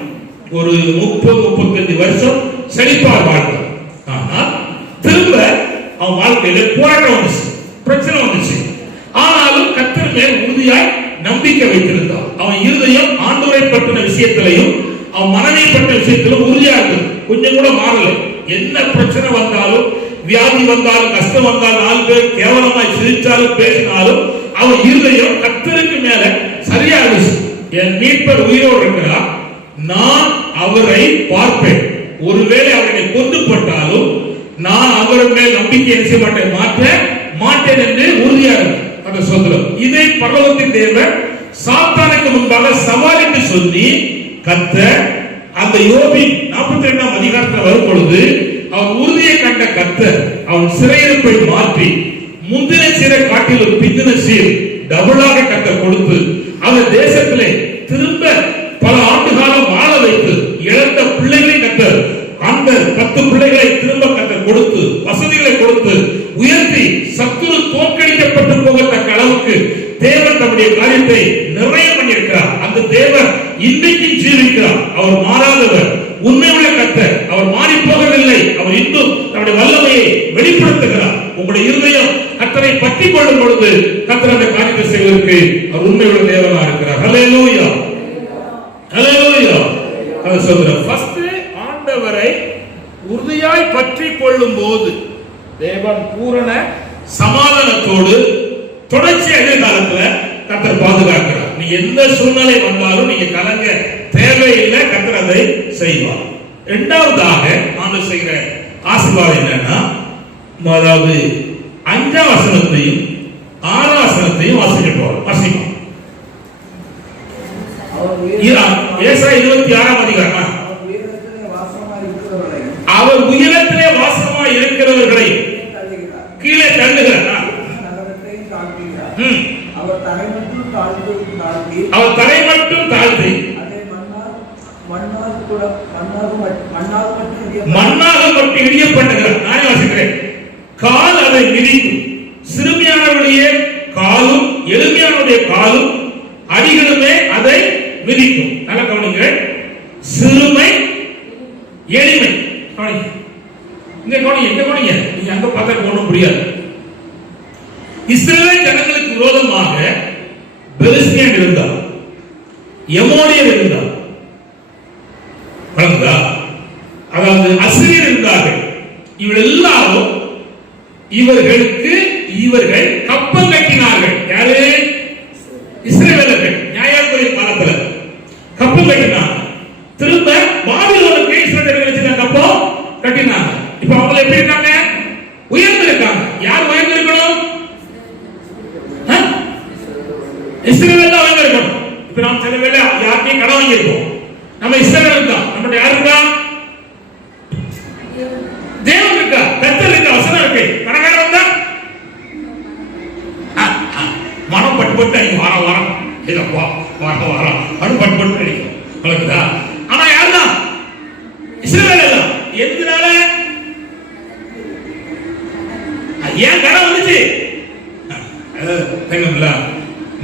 ஒரு 30-35 வருஷம் செழிப்பா வாழ்ந்தார். ஆனால் திரும்ப அவன் வாழ்க்கையில போராட்டம் வந்துச்சு, பிரச்சனை வந்துச்சு. ஆனாலும் கர்த்தர் மேல் உறுதியாய் நம்பிக்கை வைத்திருந்தான். அவன் இருதயம் ஆண்டவரை பற்றின விஷயத்திலையும் அவன் மனதை பற்றின விஷயத்திலும் உறுதியா இருந்தது. கொஞ்சம் கூட மாறல. என்ன பிரச்சனை வந்தாலும், வியாதி வந்தாலும், கஷ்டம் வந்தாலும், 4 பேர் கேவலமாய் சிரிச்சாலும் பேசினாலும் அவன் இருதயம் கர்த்தருக்கு மேல சரியா இருந்துச்சு. என் மீட்பர் உயிரோடு இருக்கிறார், நான் அவரை பார்ப்பேன். ஒருவேளை அவரை கொண்டு போட்டாலும் நான் அவர் மேல் நம்பிக்கை செய்ய மாட்டேன், மாற்ற மாட்டேன் என்று உறுதியாக அந்த சொல்கிறோம். இதை பரலோகத்தின் தேவன் சாத்தானுக்கு முன்பாக சவால் என்று சொல்லி கர்த்தர் அந்த யோபின் 42ஆம் அதிகாரத்தில் வரும் பொழுது அவன் உறுதியை கண்ட கர்த்தர் அவன் சிறையிருப்பை மாற்றி முந்தின சீரை காட்டிலும் பிந்தின சீர் டபுளாக கர்த்தர் கொடுத்து அந்த தேசத்திலே திரும்ப பல ஆண்டு காலம் வாழ வைத்து இழந்த பிள்ளைகளை கர்த்தர் அந்த 10 பிள்ளைகளை திரும்ப கர்த்தர் கொடுத்து வசதிகளை கொடுத்து உயர்த்தி சத்துரு தோற்கடிக்கப்பட்டு போகத்தக்க அளவுக்கு தேவன் தம்முடைய காரியத்தை நிறைய பண்ணியிருக்கிறார். அந்த தேவன் இன்றைக்கு ஜீவிக்கிறார். அவர் மாறாதவர், உண்மையுள்ள கர்த்தர். அவர் மாறி போகவில்லை. அவர் இன்னும் தம்முடைய வல்லமையை வெளிப்படுத்துகிறார். உங்களுடைய இருதயம் கர்த்தரை பற்றி கொள்ளும் பொழுது கர்த்தர் அந்த காரியத்தை செய்வதற்கு அவர் உண்மையுள்ள தேவனா இருக்கிறார். ஹல்லேலூயா, ஹல்லேலூயா. அது சொல்றேன். ஃபர்ஸ்ட் ஆண்டவரை உறுதியாய் பற்றி கொள்ளும் போது தேவன் பூரண சமாதானத்தோடு தொடர்ச்சியாக எதிர்காலத்துல கர்த்தர் பாதுகாக்கிறார். நீ எந்த சூழ்நிலை வந்தாலும் நீங்க கலங்க தேவையில்லை, கர்த்தர் அதை செய்வார். இரண்டாவதாக நாம் செய்கிற ஆசீர்வாதம் என்னன்னா, அதாவது 5ஆம் வசனத்தையும் 6ஆம் வசனத்தையும் வாசிப்போம். ஏசாயா 26ஆம் அதிகாரம். அவர் உயரத்திலே வாசமாய் இருக்கிறவர்களை கீழே தள்ளுகிறார். அவர் தரை மட்டும் தாழ்த்தி மண்ணாக மட்டும் இடிய பண்ணுகிறார். நானே வாசிக்கிறேன். கால் அதை மிதிக்கும். சிறுமியானவருடைய காலும் எளிமையானுடைய காலும் அடிகளுமே அதை மிதிக்கும். நல்ல கவனிங்க. சிறுமை, எளிமை. இப்ப பார்த்தா ஒண்ணும் புரியாது. இஸ்ரவேல் ஜனங்களுக்கு விரோதமாக பெலிஸ்தியன் இருந்தார், எமோரியர் இருந்தார், அதாவது அசிரியர் இருந்தார்கள். இவர்கள் எல்லாரும் இவர்கள் கப்பம் கட்டினார்கள். யாரு? இஸ்ரவேலர்கள். நியாயாதிபதி காலத்துல கப்பம் கட்டினாங்க. திரும்ப பாபிலோனுக்கு இஸ்ரவேலர்கள் கப்பம் கட்டினாங்க. இப்ப அவங்க எப்படி இருக்காங்க? உயர்ந்து இருக்காங்க. யார் உயர்ந்து இருக்கணும்? இஸ்ரவேல் தான் உயர்ந்து இருக்கணும். இப்ப நாம் சில வேளை யாருக்கையும் கடன் வாங்கியிருக்கோம். நம்ம இஸ்ரவேல் தான். நம்மகிட்ட யாரு இருக்கா? தேவன் இருக்கா, கர்த்தர் இருக்கா, வசனம் இருக்கு. கடகாரம் வந்தா மனம் பட்டு அடிக்கும். வாரம் இல்லப்பா வாரம் மனம் பட்டு அடிக்கும். வளர்க்குதா? ஆனா யாருதான்? இஸ்ரவேல் தான். எதனால? ஏன் கடன் வந்துச்சு?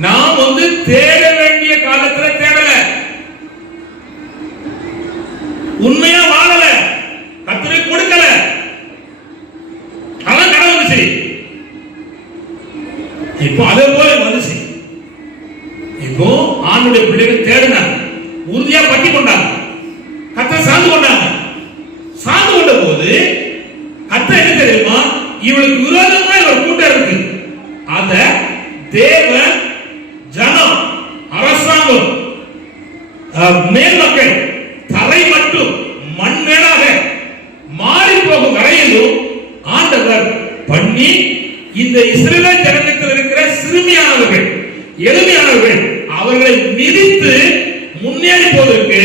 நாம் தேட வேண்டிய காலத்துல தேடல, உண்மையா வாழல, கர்த்தரை கொடுக்கல, அதான் கடன் வந்துச்சு. இப்போ அதே போல வந்துச்சு. இப்போ ஆண்டுடைய பிள்ளைகள் தேடினாங்க, உறுதியா பற்றி கொண்டாங்க, கர்த்தரை சார்ந்து கொண்டாங்க. சார்ந்து கொண்ட போது கர்த்தர் என்ன தெரியுமா? இவளுக்கு விரோதமா ஒரு கூட்டம் இருக்கு. அத தேவன், ஜனம், அரசாங்கம், மேல் மக்கள், தரை மட்டும் மண் மேலாக மாறி போகும் வரையிலும் ஆண்டவர் பண்ணி இந்த இஸ்ரவேல் ஜனத்தில் இருக்கிற சிறுமியானவர்கள், எளிமையானவர்கள் அவர்களை மிதித்து முன்னேறி போவதற்கு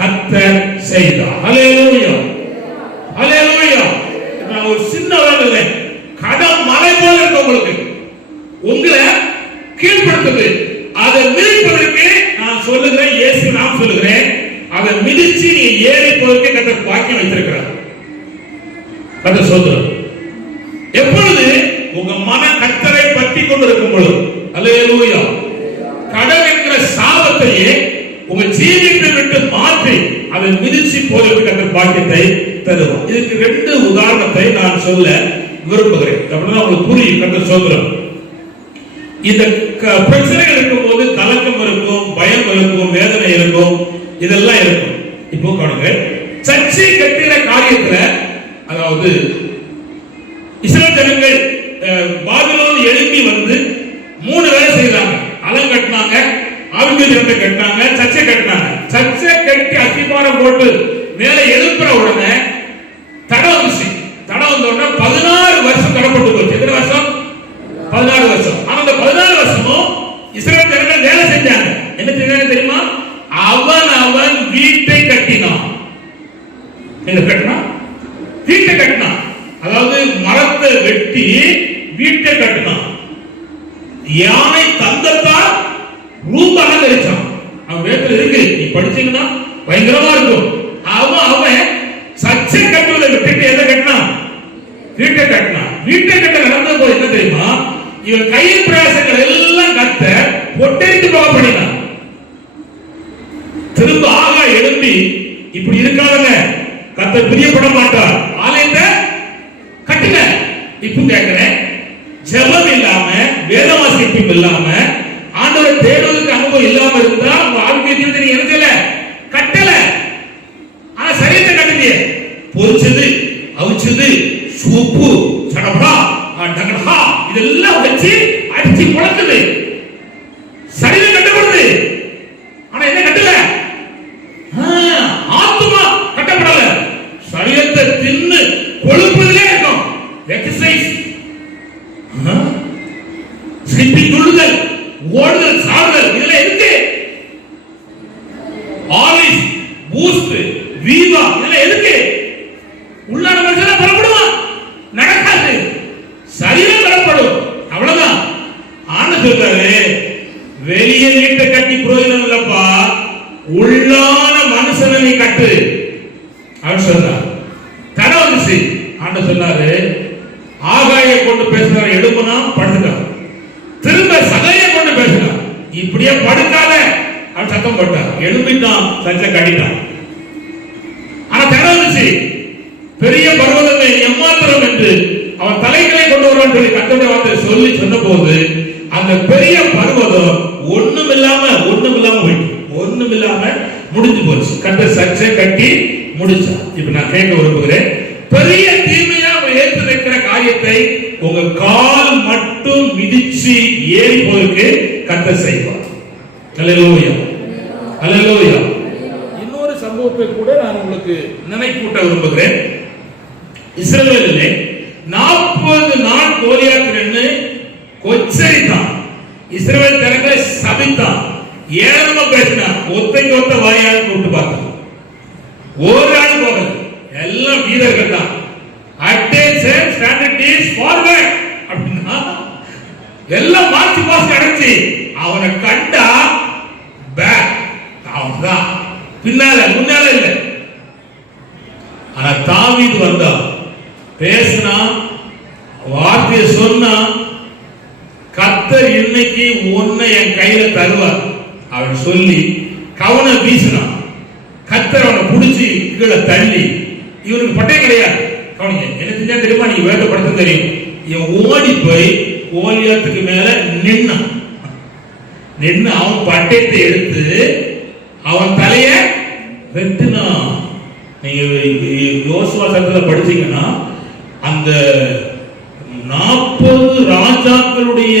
கர்த்தர் செய்தார். ஹல்லேலூயா, ஹல்லேலூயா. நான் ஒரு சின்ன உதாரணம், கடன் மலை போல இருக்கு உங்களுக்கு, உங்களை கீழ்படுத்துது. அதை மிதிப்பதற்கு நான் சொல்லுகிறேன், இயேசு நான் சொல்லுகிறேன், அதை மிதிச்சு நீ ஏறி போவதற்கு கர்த்தர் பாக்கியம் வைத்திருக்கிறார். கர்த்தர் சொல்றார். எப்பொழுது உங்க மன கர்த்தரை பற்றி கொண்டிருக்கும் பொழுது, அல்லேலூயா, கடன் என்கிற சாபத்தையே உங்க ஜீவித்தை விட்டு மாற்றி அதை மிதிச்சு போவதற்கு கர்த்தர் பாக்கியத்தை தருவார். இதுக்கு 2 உதாரணத்தை நான் சொல்ல விரும்புகிறேன். அப்படின்னா உங்களுக்கு புரியும். கர்த்தர் சொல்றார். இந்த பிரச்சனைகள் இருக்கும் போது கலக்கம் இருக்கும், பயம் இருக்கும், வேதனை இருக்கும், இதெல்லாம் இருக்கும். இப்போ காணுங்க, சர்ச்சை கட்டின காரியத்துல, அதாவது இஸ்ரவேல் ஜனங்கள் பாபிலோன் எழுப்பி 3 வேலை செய்தாங்க. அலம் கட்டினாங்க, ஆவிக்குரிய கட்டினாங்க, சர்ச்சை கட்டினாங்க. சர்ச்சை கட்டி அஸ்திபாரம் போட்டு மேல எழுப்புற உடனே தடை வந்துச்சு. தடை வந்த உடனே 16 வருஷம் தடைப்பட்டு போச்சு. எத்தனை வருஷம்? 16 வருஷம். ஆனா அந்த 14 வருஷமும் இஸ்ரவேல் ஜனங்கள் வேலை செஞ்சாங்க. என்ன செஞ்சாங்க தெரியுமா? அவன் வீட்டை கட்டினான். என்ன கட்டினான்? வீட்டை கட்டினான். அதாவது மரத்தை வெட்டி வீட்டை கட்டினான். யானை தந்தத்தால் ரூம் அலங்கரிச்சான். அவன் வேத்துல இருக்கு, நீ படிச்சீங்கன்னா பயங்கரமா இருக்கும். அவன் சர்ச்சை கட்டுவதை விட்டுட்டு எதை கட்டினான்? வீட்டை கட்டினான். வீட்டை கட்ட நடந்த போது என்ன தெரியுமா? இவன் கையில் பிரயாசங்கள் எல்லாம் கத்த பொட்டரித்து போக பண்ணினான். திரும்ப ஆகா எழுப்பி இப்படி இருக்காதுங்க, கர்த்தர் பிரியப்பட மாட்டார், ஆலயத்தை கட்டுங்க. இப்ப கேட்கிறேன், ஜெபம் இல்லாம, வேத வாசிப்பும் இல்லாம, ஆண்டவரை தேடுவதற்கு அனுபவம் இல்லாம இருந்தா உங்க ஆவிக்குரிய ஜீவிதத்தை நீங்க இருக்கல, கட்டல. ஆனா சரீரத்தை கட்டுங்க. பொரிச்சது, அவிச்சது, சூப்பு, சடபடா, டகடா, இதெல்லாம் வச்சு அடிச்சு முழக்குது. சரீரம் கட்டப்படுது. ஆனா என்ன கட்டல? ஆத்மா கட்டப்படல. சரீரத்தை தின்னு கொழுப்புதலே இருக்கும். எக்ஸசைஸ், ஸ்கிப்பிங், துள்ளுதல், ஓடுதல், சாடுதல், இதெல்லாம் இருக்கு. ஆலிஸ், பூஸ்ட், வீவா, இதெல்லாம் இருக்கு. உள்ளான மனுஷனா புறப்படுவான், நடக்காது. சரீரம் புறப்படும், அவ்வளவுதான். ஆனா சொல்றாரு, வெளியே வீட்டை கட்டி பிரயோஜனம் இல்லப்பா, உள்ளான மனுஷனை நீ கட்டு அப்படின்னு சொல்றாரு. தடை வந்துச்சு. ஆண்ட சொன்னாரு, ஆகாயை கொண்டு பேசுறாரு, எடுப்புனா படுத்துட்டான். திரும்ப சதையை கொண்டு பேசுறான், இப்படியே படுக்காத அவன் சத்தம் போட்டான். எழுப்பிட்டான், சஞ்சை கட்டிட்டான். ஆனா தடை வந்துச்சு. பெரிய பர்வதமே எம்மாத்திரம் என்று அவன் வருவான்னு சொல்லி கர்த்தருடைய வார்த்தை சொல்லி சொன்ன போது அந்த பெரிய பர்வதம் ஒண்ணுமில்லாம போயிட்டு, ஒண்ணுமில்லாம முடிஞ்சு போச்சு. கர்த்தர் சர்ச்சை கட்டி முடிச்சா. இப்ப நான் கேட்க விரும்புகிறேன், பெரிய தீமையா ஏற்று வைக்கிற காரியத்தை உங்க கால் மட்டும் மிதிச்சு ஏறி போயிருக்கு கர்த்தர் செய்வார். அல்லேலூயா, அல்லேலூயா. இன்னொரு சம்பவத்தை கூட நான் உங்களுக்கு நினைப்பூட்ட விரும்புகிறேன். இஸ்ரவேலிலே 40 நாள் கோலியாத் கொச்சரித்தான். இஸ்ரவேல் ஜனங்களை சபித்தான், ஏளனமா பேசினான், ஒத்தைக்கு ஒத்த வாயால் கூப்பிட்டு பார்த்தான். ஒரு ஆள் போகல, எல்லாம் வீரர்கள் தான். அட்டென்ஷன் ஸ்டாண்டர்ட் இஸ் ஃபார்வர்ட் அப்படினா எல்லாம் மார்ச் பாஸ் அடைச்சி அவனை கண்டா பேக், அவன்தான் பின்னால முன்னால இல்ல. ஆனா தாவீது வந்தா, பேசினா, வார்த்தையை சொன்னா, கர்த்தர் இன்னைக்கு உன்னை என் கையில தருவார் அவன் சொல்லி கவனை வீசினான். கர்த்தர் அவனை புடிச்சு கீழே தள்ளி, இவனுக்கு பட்டயம் கிடையாது. கவனிங்க, என்ன செஞ்சா தெரியுமா? நீங்க வேதப்படுத்த தெரியும். இவன் ஓடி போய் கோலியாத்துக்கு மேல நின்னு அவன் பட்டயத்தை எடுத்து அவன் தலைய வெட்டினான். நீங்க யோசுவா சட்டத்துல படிச்சீங்கன்னா அந்த 40 ராஜாக்களுடைய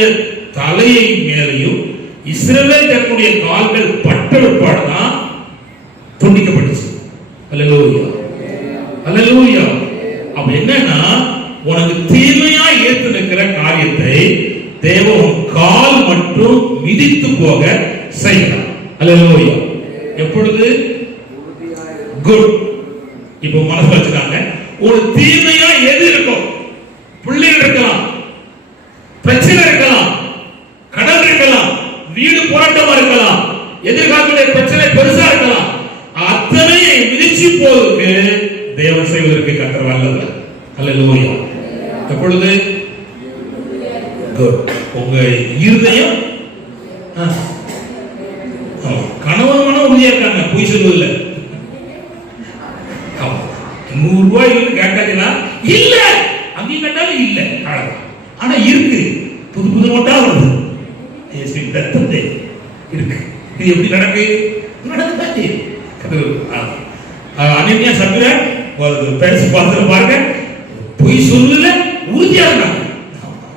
தலையை மேலையும் இஸ்ரவேல் ஜனங்களுடைய கால்கள் பட்ட விற்பாடுதான் துண்டிக்கப்பட்டுச்சு. அல்லேலூயா, அல்லேலூயா. அப்ப என்னன்னா, உனக்கு தீமையா ஏற்று நிற்கிற காரியத்தை தேவன் கால் மட்டும் மிதித்து போக செய்கிறார். அல்லேலூயா. எப்பொழுது? குட். இப்போ மனசு வச்சுக்காங்க, ஒரு தீமையா எது இருக்கும்? பிள்ளைகள் இருக்கலாம், பிரச்சனை இருக்கலாம், கடன் இருக்கலாம், வீடு போராட்டமா இருக்கலாம், எதிர்காலத்துடைய பிரச்சனை பெருசா இருக்கலாம். அத்தனையை மிதிச்சு போவதற்கு தேவன் செய்வதற்கு கர்த்தர் வல்லவர். அல்லேலூயா. எப்பொழுது? குட். உங்க இருதயம் கணவன் மனம் உறுதியா இருக்காங்க, பொய் சொல்வதில்லை. 100 ரூபாய் கேட்டாச்சுன்னா இல்ல, அங்கேயும் கேட்டாலும் இல்ல, ஆனா இருக்கு, புது புது நோட்டா வருது, இருக்கு. இது எப்படி நடக்கு? நடக்குதாச்சு. அனன்யா சப்ரா பேசி பார்த்து பாருங்க, பொய் சொல்லுல உறுதியா இருக்காங்க.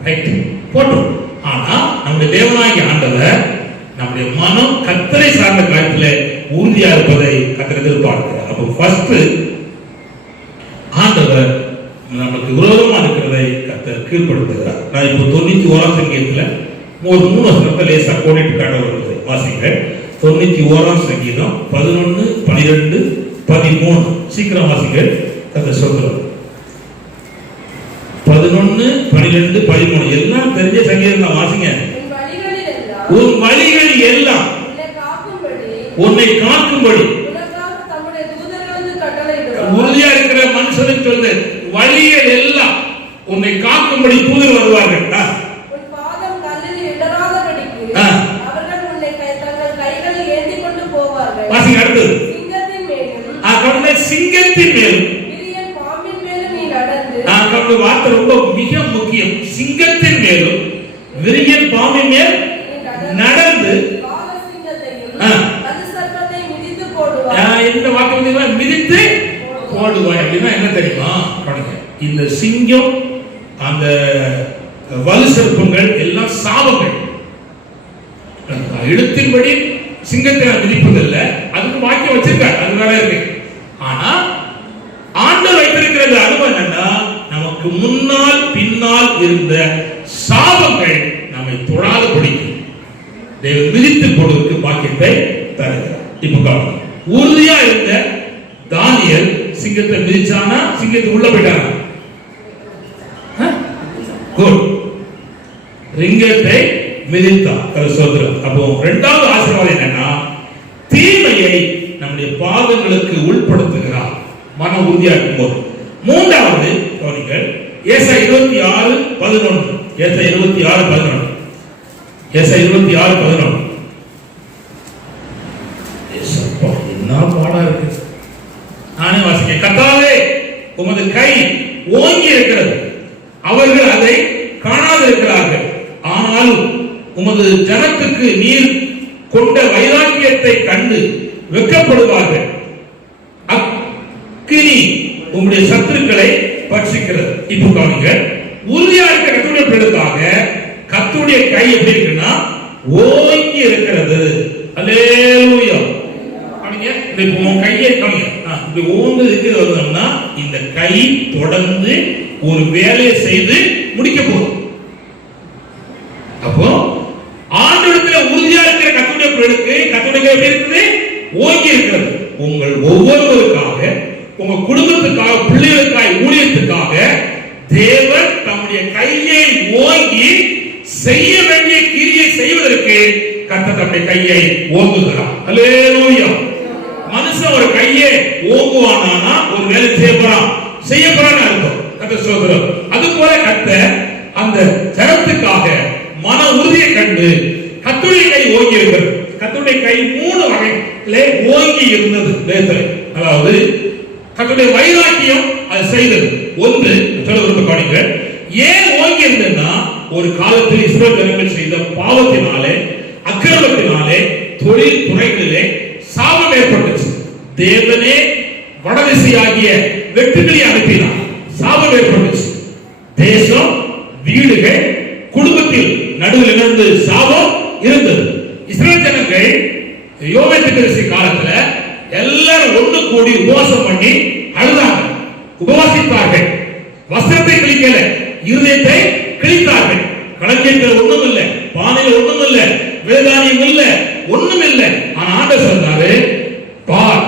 ரைட், போட்டோம். ஆனா நம்முடைய தேவனாகிய ஆண்டவர் நம்முடைய மனம் கர்த்தரை சார்ந்த காரியத்துல உறுதியா இருப்பதை கர்த்தர் எதிர்பார்க்கிறார். அப்போ ஃபர்ஸ்ட் ஆண்டவர் நமக்கு விரோதமா இருக்கிறதை கர்த்தர் கீழ்ப்படுத்துகிறார். நான் இப்போ 91ஆம் சங்கீதத்துல ஒரு 3 வசனத்தை லேசா கோடிட்டு காட்ட வருது. வாசிங்க. 91ஆம் சங்கீதம் 11, 12, 13. சீக்கிரம் வாசிங்க. கர்த்தர் சொல்றார். 11, 12, 13 எல்லாம் தெரிஞ்ச சங்கீதம் தான். வாசிங்க. உன் வழிகள் எல்லாம் உன்னை காக்கும்படி உறுதியா இருக்கிற மனுஷனுக்கு சொல்லு, வழிகள் எல்லாம் உன்னை காக்கும்படி தூதர் வருவார்கள். வாசிங்க அடுத்து. சிங்கத்தின் மேலும், வார்த்தை ரொம்ப மிக முக்கியம். சிங்கத்தின் மேலும் விரியன் பாம்பின் மேல் நடந்து, இந்த வார்த்தை மிதித்து போடுவாய் அப்படின்னா என்ன தெரியுமா? இந்த சிங்கம், அந்த வலு சர்ப்பங்கள் எல்லாம் சாபங்கள். எழுத்தின்படி சிங்கத்தை மிதிப்பதில்லை, அதுக்கு வாக்கியம் வச்சிருக்காரு, அது வேற இருக்கு. ஆனா ஆண்டவர் வைத்திருக்கிறது அனுபவம் என்னன்னா, நமக்கு முன்னால் பின்னால் இருந்த சாபங்கள் நம்மை தொடாத பிடிக்கும். தேவன் மிதித்து போடுவதற்கு பாக்கியத்தை தருகிறார். இப்ப உறுதியா இருந்த தானியேல் சிங்கத்தை மிதிச்சானா? சிங்கத்துக்கு உள்ள போயிட்டானா? குட். ரிங்கத்தை மிதித்தான். சோதரம். அப்போ இரண்டாவது ஆசீர்வாதம் என்னன்னா, தீமையை நம்முடைய பாதங்களுக்கு உட்படுத்துகிறார் மன உறுதியா இருக்கும்போது. மூன்றாவது கவனிங்கள், ஏசாயா 26:11. ஏசாயா 26:11. ஏசாயா 26:11. ஏசப்பா, என்ன பாடா இருக்கு. நானே வாசிக்கிறேன். கர்த்தாவே, உமது கை ஓங்கி இருக்கிறது, அவர்கள் அதை உமது ஜனத்துக்கு நீர் கொண்ட வைராக்கியத்தை கண்டு வெட்கப்படுவார்கள். அக்கினி உங்களுடைய சத்துருக்களை பட்சிக்கிறது. இப்ப பாருங்க, உறுதியா இருக்க கர்த்தருடைய பிள்ளைகளுக்காக கர்த்தருடைய கை எப்படி இருக்குன்னா ஓங்கி இருக்கிறது. அல்லேலூயா. பாருங்க, இப்போ கையை காமிங்க. இப்படி ஓங்கி இருக்கிறதுனா இந்த கை தொடர்ந்து ஒரு வேலையை செய்து முடிக்க போகுது. அப்போ ஆண்டவரிடத்துல உறுதியா இருக்கிற கர்த்தருடைய பிள்ளைகளுக்கு கர்த்தருடைய கை எப்படி இருக்குது? ஓங்கி இருக்கிறது. உங்கள் ஒவ்வொருவருக்காக, உங்க குடும்பத்துக்காக, பிள்ளைகளுக்காக, ஊழியத்துக்காக தேவன் தம்முடைய கையை ஓங்கி செய்ய வேண்டிய கிரியை செய்வதற்கு கர்த்தர் தம்முடைய கையை ஓங்குகிறார். அல்லேலூயா. மனுஷன் ஒரு கையை ஓங்குவானா ஒரு வேலை செய்ய போறான்னு அர்த்தம். கர்த்தர் ஸ்தோத்திரம். அது போல கர்த்தர் அந்த ஜனத்துக்காக மன உறுதியை கண்டு கர்த்தருடைய கை ஓங்கி இருக்கிறது. கர்த்தருடைய கை 3 வகையிலே ஓங்கி இருந்தது வேதனை. அதாவது கர்த்தருடைய வைராக்கியம் அது செய்தது. ஒன்று சொல்ல விரும்பப்படுங்க, ஏன் ஓங்கி இருந்ததுன்னா ஒரு காலத்தில் இஸ்ரவேல் ஜனங்கள் செய்த பாவத்தினாலே, அக்கிரமத்தினாலே, தொழில் துறைகளிலே சாபம் ஏற்பட்டுச்சு. தேவனே வடதிசையாகிய வெட்டுக்கிளி அனுப்பினார். சாபம் ஏற்பட்டுச்சு. தேசம், வீடுகள், குடும்பத்தில் நடுவில் இருந்து சாபம் இருந்தது. இஸ்ரவேல் ஜனங்கள் யோவேல் தீர்க்கதரிசி காலத்துல எல்லாரும் ஒன்று கூடி உபவாசம் பண்ணி அழுதாங்க, உபவாசித்தார்கள். வஸ்திரத்தை கிழிக்கல, இருதயத்தை கிழித்தார்கள். களஞ்சியத்தில் ஒண்ணும் இல்ல, பானையில் ஒண்ணும் இல்ல, வேதானியம் இல்ல, ஒண்ணும் இல்ல. ஆனா ஆண்டவர் சொன்னாரு, பார்,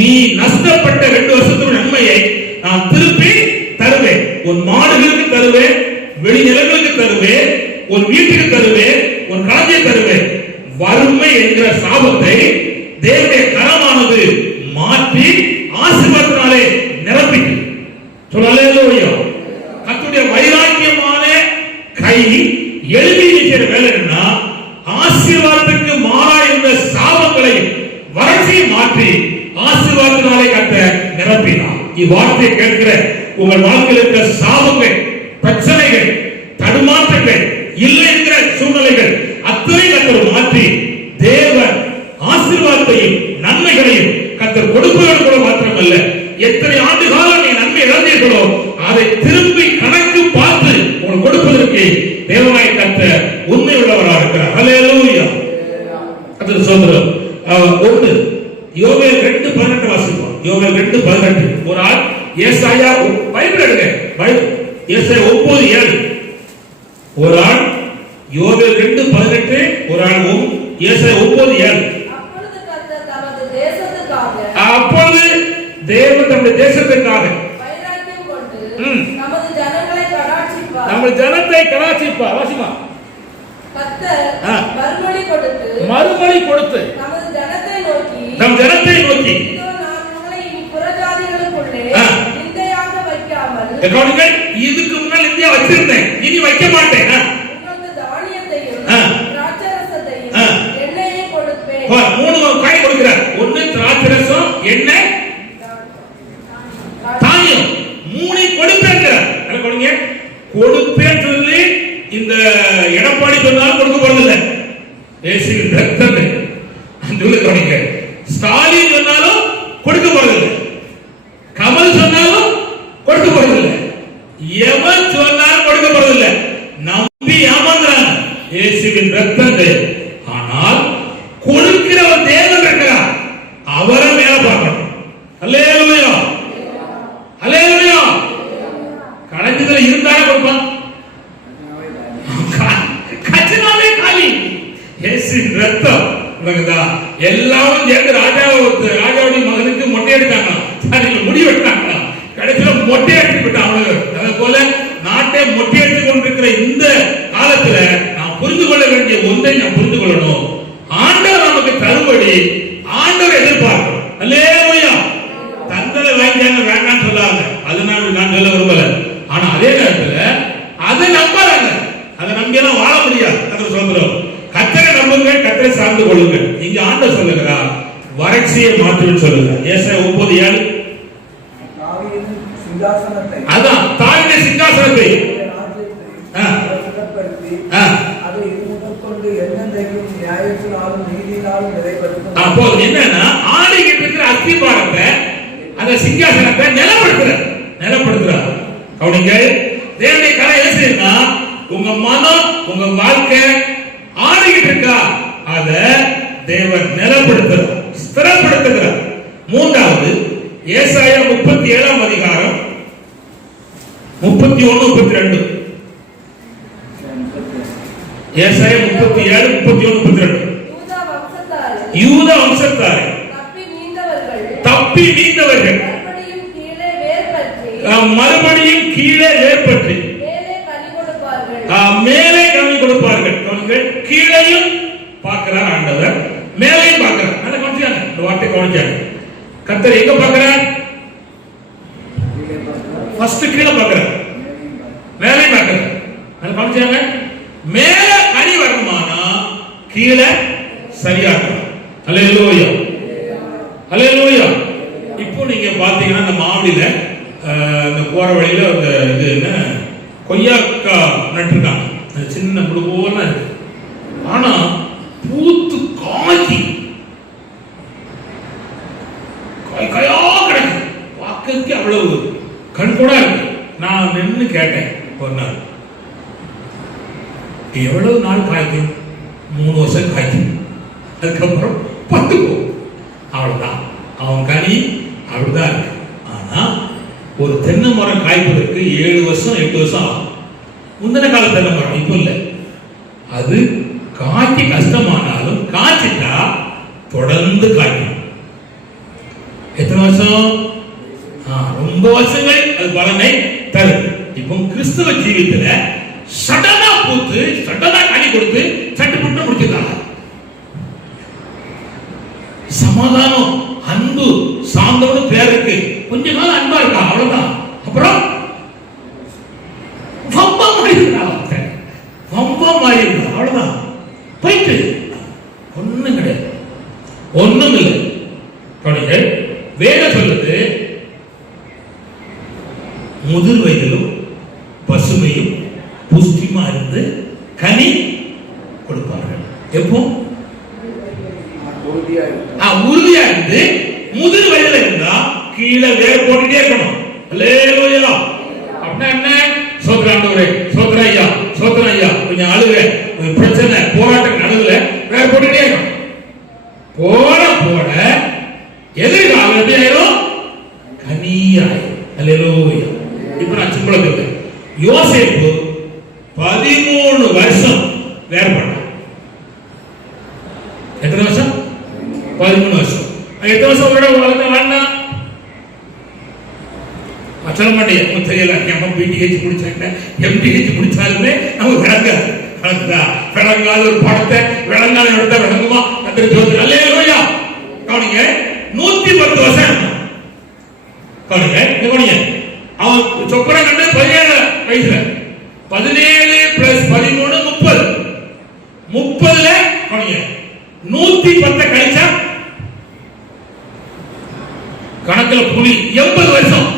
நீ நஷ்டப்பட்ட 2 வருஷத்துக்கு நன்மையை நான் திருப்பி தருவேன். உன் மாடுகளுக்கு தருவேன், வெளி நிலங்களுக்கு தருவேன், உன் வீட்டுக்கு தருவேன், உன் களஞ்சியம் தருவேன். வறுமை என்கிற சாபத்தை தேவனுடைய கரமானது மாற்றி ஆசீர்வாதத்தினாலே நிரப்பிட்டு சொல்லலேலூயா. கர்த்தருடைய வைராக்கியமான கை எளிமையை செய்ற வேலை என்ன? ஆசீர்வாதத்துக்கு மாறா இருந்த சாபங்களை வறட்சியை மாற்றி ஆசீர்வாதத்தினாலே கர்த்தர் நிரப்பினார். இவ்வார்த்தையை கேட்கிற உங்கள் வாழ்க்கையில் இருக்கிற சாபங்கள், பிரச்சனைகள், தடுமாற்றங்கள், இல்லை என்கிற சூழ்நிலைகள் அத்தனை கர்த்தர் மாற்றி தேவன் ஆசீர்வாதத்தையும் நன்மைகளையும் கர்த்தர் கொடுப்பதோடு கூட மாத்திரமல்ல, எத்தனை ஆண்டு காலம் நீ நன்மை இழந்தீர்களோ அதை திரும்பி கணக்கு பார்த்து உங்களுக்கு கொடுப்பதற்கு தேவனாய் கர்த்தர் உண்மை உள்ளவராக இருக்கிறார். அல்லேலூயா. கர்த்தர் ஸ்தோத்திரம். ஒன்று யோவேல் 2:18 வாசிப்போம். யோவேல் 2:18. ஒரு ஆள் ஏசாயா பைபிள் எடுங்க, பைபிள் ஏசாயா 9:7. ஒரு ஆள் யோவேல் 2:18, ஒரு ஆள் ஏசாயா 9:7. அப்பொழுது தேவன் தம்முடைய தேசத்துக்காக வைராக்கியம் கொண்டு நமது ஜனங்களை கடாட்சிப்பார். நம்ம ஜனத்தை கடாட்சிப்பார். வாசிமா. கர்த்தர் மறுமொழி கொடுத்து நமது ஜனத்தை நோக்கி இதோ நான் உங்களை இனி புறஜாதிகளுக்குள்ளே நிந்தையாக வைக்காமல், கவனிங்க, இதுக்கு முன்னால் நிந்தையா வச்சிருந்தேன், இனி வைக்க மாட்டேன். உங்களுக்கு தானியத்தையும் திராட்சரசத்தையும் எண்ணெயையும் கொடுப்பேன். 3 காய் கொடுக்கிறார். ஒன்னு திராட்சரசம், எண்ணெய், தானியம். 3 கொடுப்பேங்கிறார். அதை கொடுங்க. கொடுப்பேன் சொல்லி இந்த எடப்பாடி சொன்னாலும் கொடுக்க போறதில்லை. இயேசுவின் ரத்தத்தை அந்த கொடுங்க. ஸ்டாலின் சொன்னாலும் கொடுக்க போறதில்லை. கமல் சொன்னாலும் கொடுக்க போறதில்லை. எவன் சொன்னாலும் கொடுக்க போறதில்லை. நம்பி ஏமாந்துறாங்க இயேசுவின் ரத்தத்தை. ஆனால் கொடுக்கிற ஒரு தேவன் இருக்கிறார், அவரை மேல பார்க்கணும். அல்லேலூயா, அல்லேலூயா. களஞ்சியத்துல இருந்தாலே கொடுப்பான், கஜனாவே காலி. இயேசுவின் ரத்தம் எல்லாரும் சேர்ந்து ராஜாவுடைய மகனுக்கு மொட்டை எடுத்தாங்க, முடி வெட்டாங்க, கடைசியில மொட்டை எடுத்து விட்டாங்க. அதே போல நாட்டை மொட்டை எடுத்துக் கொண்டிருக்கிற இந்த காலத்துல நாம் புரிந்து கொள்ள வேண்டிய ஒன்றை நாம் புரிந்து கொள்ளணும். ஆண்டவர் நமக்கு தரும்படி ஆண்டவர் எதிர்பார்க்கிறோம். அல்லேலூயா. தந்தனை வாங்கியாங்க வேண்டாம்னு சொல்லாங்க, அதனால நான் சொல்ல விரும்பல. ஆனா அதே நேரத்துல அதை நம்பறாங்க, அதை நம்பியெல்லாம் வாழ முடியாது. கர்த்தர் சொல்றோம், கர்த்தரை நம்புங்க, கர்த்தரை சார்ந்து கொள்ளுங்க. இங்க ஆண்டவர் சொல்லுகிறார், வறட்சியை மாற்றுன்னு சொல்லுங்க. ஏசாயா 9:7. அதான் தாவிதின் சிங்காசனத்தை கொண்டு என்னென்றைக்கும் நியாயத்தினாலும் நீதியினாலும் நிறைவேற்றும். அப்போ என்னன்னா ஆணையிட்டு இருக்கிற அஸ்திபாரத்தை அந்த சிங்காசனத்தை நிலப்படுத்துறார். கவனிங்க, தேவனுடைய கலை என்ன செய்யுதுன்னா உங்க மனம் உங்க வாழ்க்கை ஆணையிட்டு இருக்கா, அத தேவன் நிலப்படுத்துறார், ஸ்திரப்படுத்துகிறார். மூன்றாவது ஏசாயா 37 அதிகாரம் 31 32. ஏசாயா 37 31 32. யூதா வம்சத்தாரே தப்பி நீந்தவர்கள் மறுபடியும் கீழே வேர்பற்றி மேலே கனி கொடுப்பார்கள். கீழையும் பார்க்கிறார் ஆண்டவர், மேலையும் பார்க்கிறார். நல்லா கவனிச்சாங்க, இந்த வார்த்தை கவனிச்சாங்க. கர்த்தர் எங்க பார்க்கிறார்? ஃபர்ஸ்ட் கீழே பார்க்கிறார், மேலையும் பார்க்கிறார். நல்லா கவனிச்சாங்க. மேல கனி வரணுமானா கீழே சரியா இருக்கணும். அல்லேலூயா, அல்லேலூயா. இப்போ நீங்க பாத்தீங்கன்னா இந்த மாவடியில இந்த போற வழியில அந்த இது என்ன கொய்யாக்கா நட்டுருக்காங்க, சின்ன முழுவோல இருக்கு. ஆனா பூத்து காய்ச்சி காயா கிடக்கு, பார்க்கறதுக்கு அவ்வளவு கண் கூட இருக்கு. நான் நின்று கேட்டேன் ஒரு நாள், எவ்வளவு நாள் காய்க்கும்? 3 வருஷம் காய்க்கும், அதுக்கப்புறம் பட்டு போகும். அவ்வளவுதான், அவன் கனி அப்படிதான் இருக்கு. ஆனா ஒரு தென்னை மரம் காய்ப்பதற்கு 7 வருஷம் 8 வருஷம் ஆகும். முந்தின கால தென்னை மரம், இப்போ இல்லை. அது காய்ச்சி கஷ்டமானாலும் காய்ச்சிட்டா தொடர்ந்து காய்க்கும். எத்தனை வருஷம்? ரொம்ப வருஷங்கள் அது பலனை தருது. இப்போ கிறிஸ்தவ ஜீவியத்துல சடனா பூத்து சடனா கனி கொடுத்து சட்டு புட்டு முடிச்சுட்டாங்க. சமாதானம், அன்பு, சாந்தோடு பேருக்கு கொஞ்ச நாள் அன்பா இருக்கா, அவ்வளவுதான். அப்புறம் அவ்வளவுதான், போயிட்டு ஒண்ணும் கிடையாது, ஒண்ணும் இல்லை. வேத சொல்லுது, முதிர் வயதிலும் பசுமையும் புஷ்டிமா இருந்து கனி கொடுப்பார்கள். எப்போ? உறுதியா இருந்து முதிர் வயதுல இருந்தா கீழே வேர் போட்டுட்டே இருக்கணும். அல்லேலூயா. அப்படின்னா என்ன? சோத்ராண்டவரே, சோத்ர ஐயா, சோத்ர ஐயா, கொஞ்சம் அழுக, பிரச்சனை, போராட்டம் நடுவுல வேர் போட்டுட்டே இருக்கணும். போட போட எதிர்காலம் எப்படி ஆயிரும்? கனியாயிரும். அல்லேலூயா. இப்ப நான் சிம்பிளா சொல்றேன். யோசேப்பு 13 வருஷம் வேர் பண்ணான். எத்தனை வருஷம்? 13 வருஷம். எத்தனை வருஷம் வாழ்ந்தா? சொல்ல மாட்டேன், தெரியல. பிடிஹெச் முடிச்சாங்க, எம்டிஹெச் முடிச்சாலுமே நம்ம விளங்காத ஒரு படத்தை விளங்காத இடத்த விளங்குமா? அல்லேலூயா. கவனிங்க, 110 வருஷம் கவனிங்க, கவனிங்க. அவன் சொப்பனம் கண்டு 17 வயசுல 17 பிளஸ் 13 30. 30ல கவனிங்க 110 கழிச்சா கணக்குல புலி 80 வருஷம்.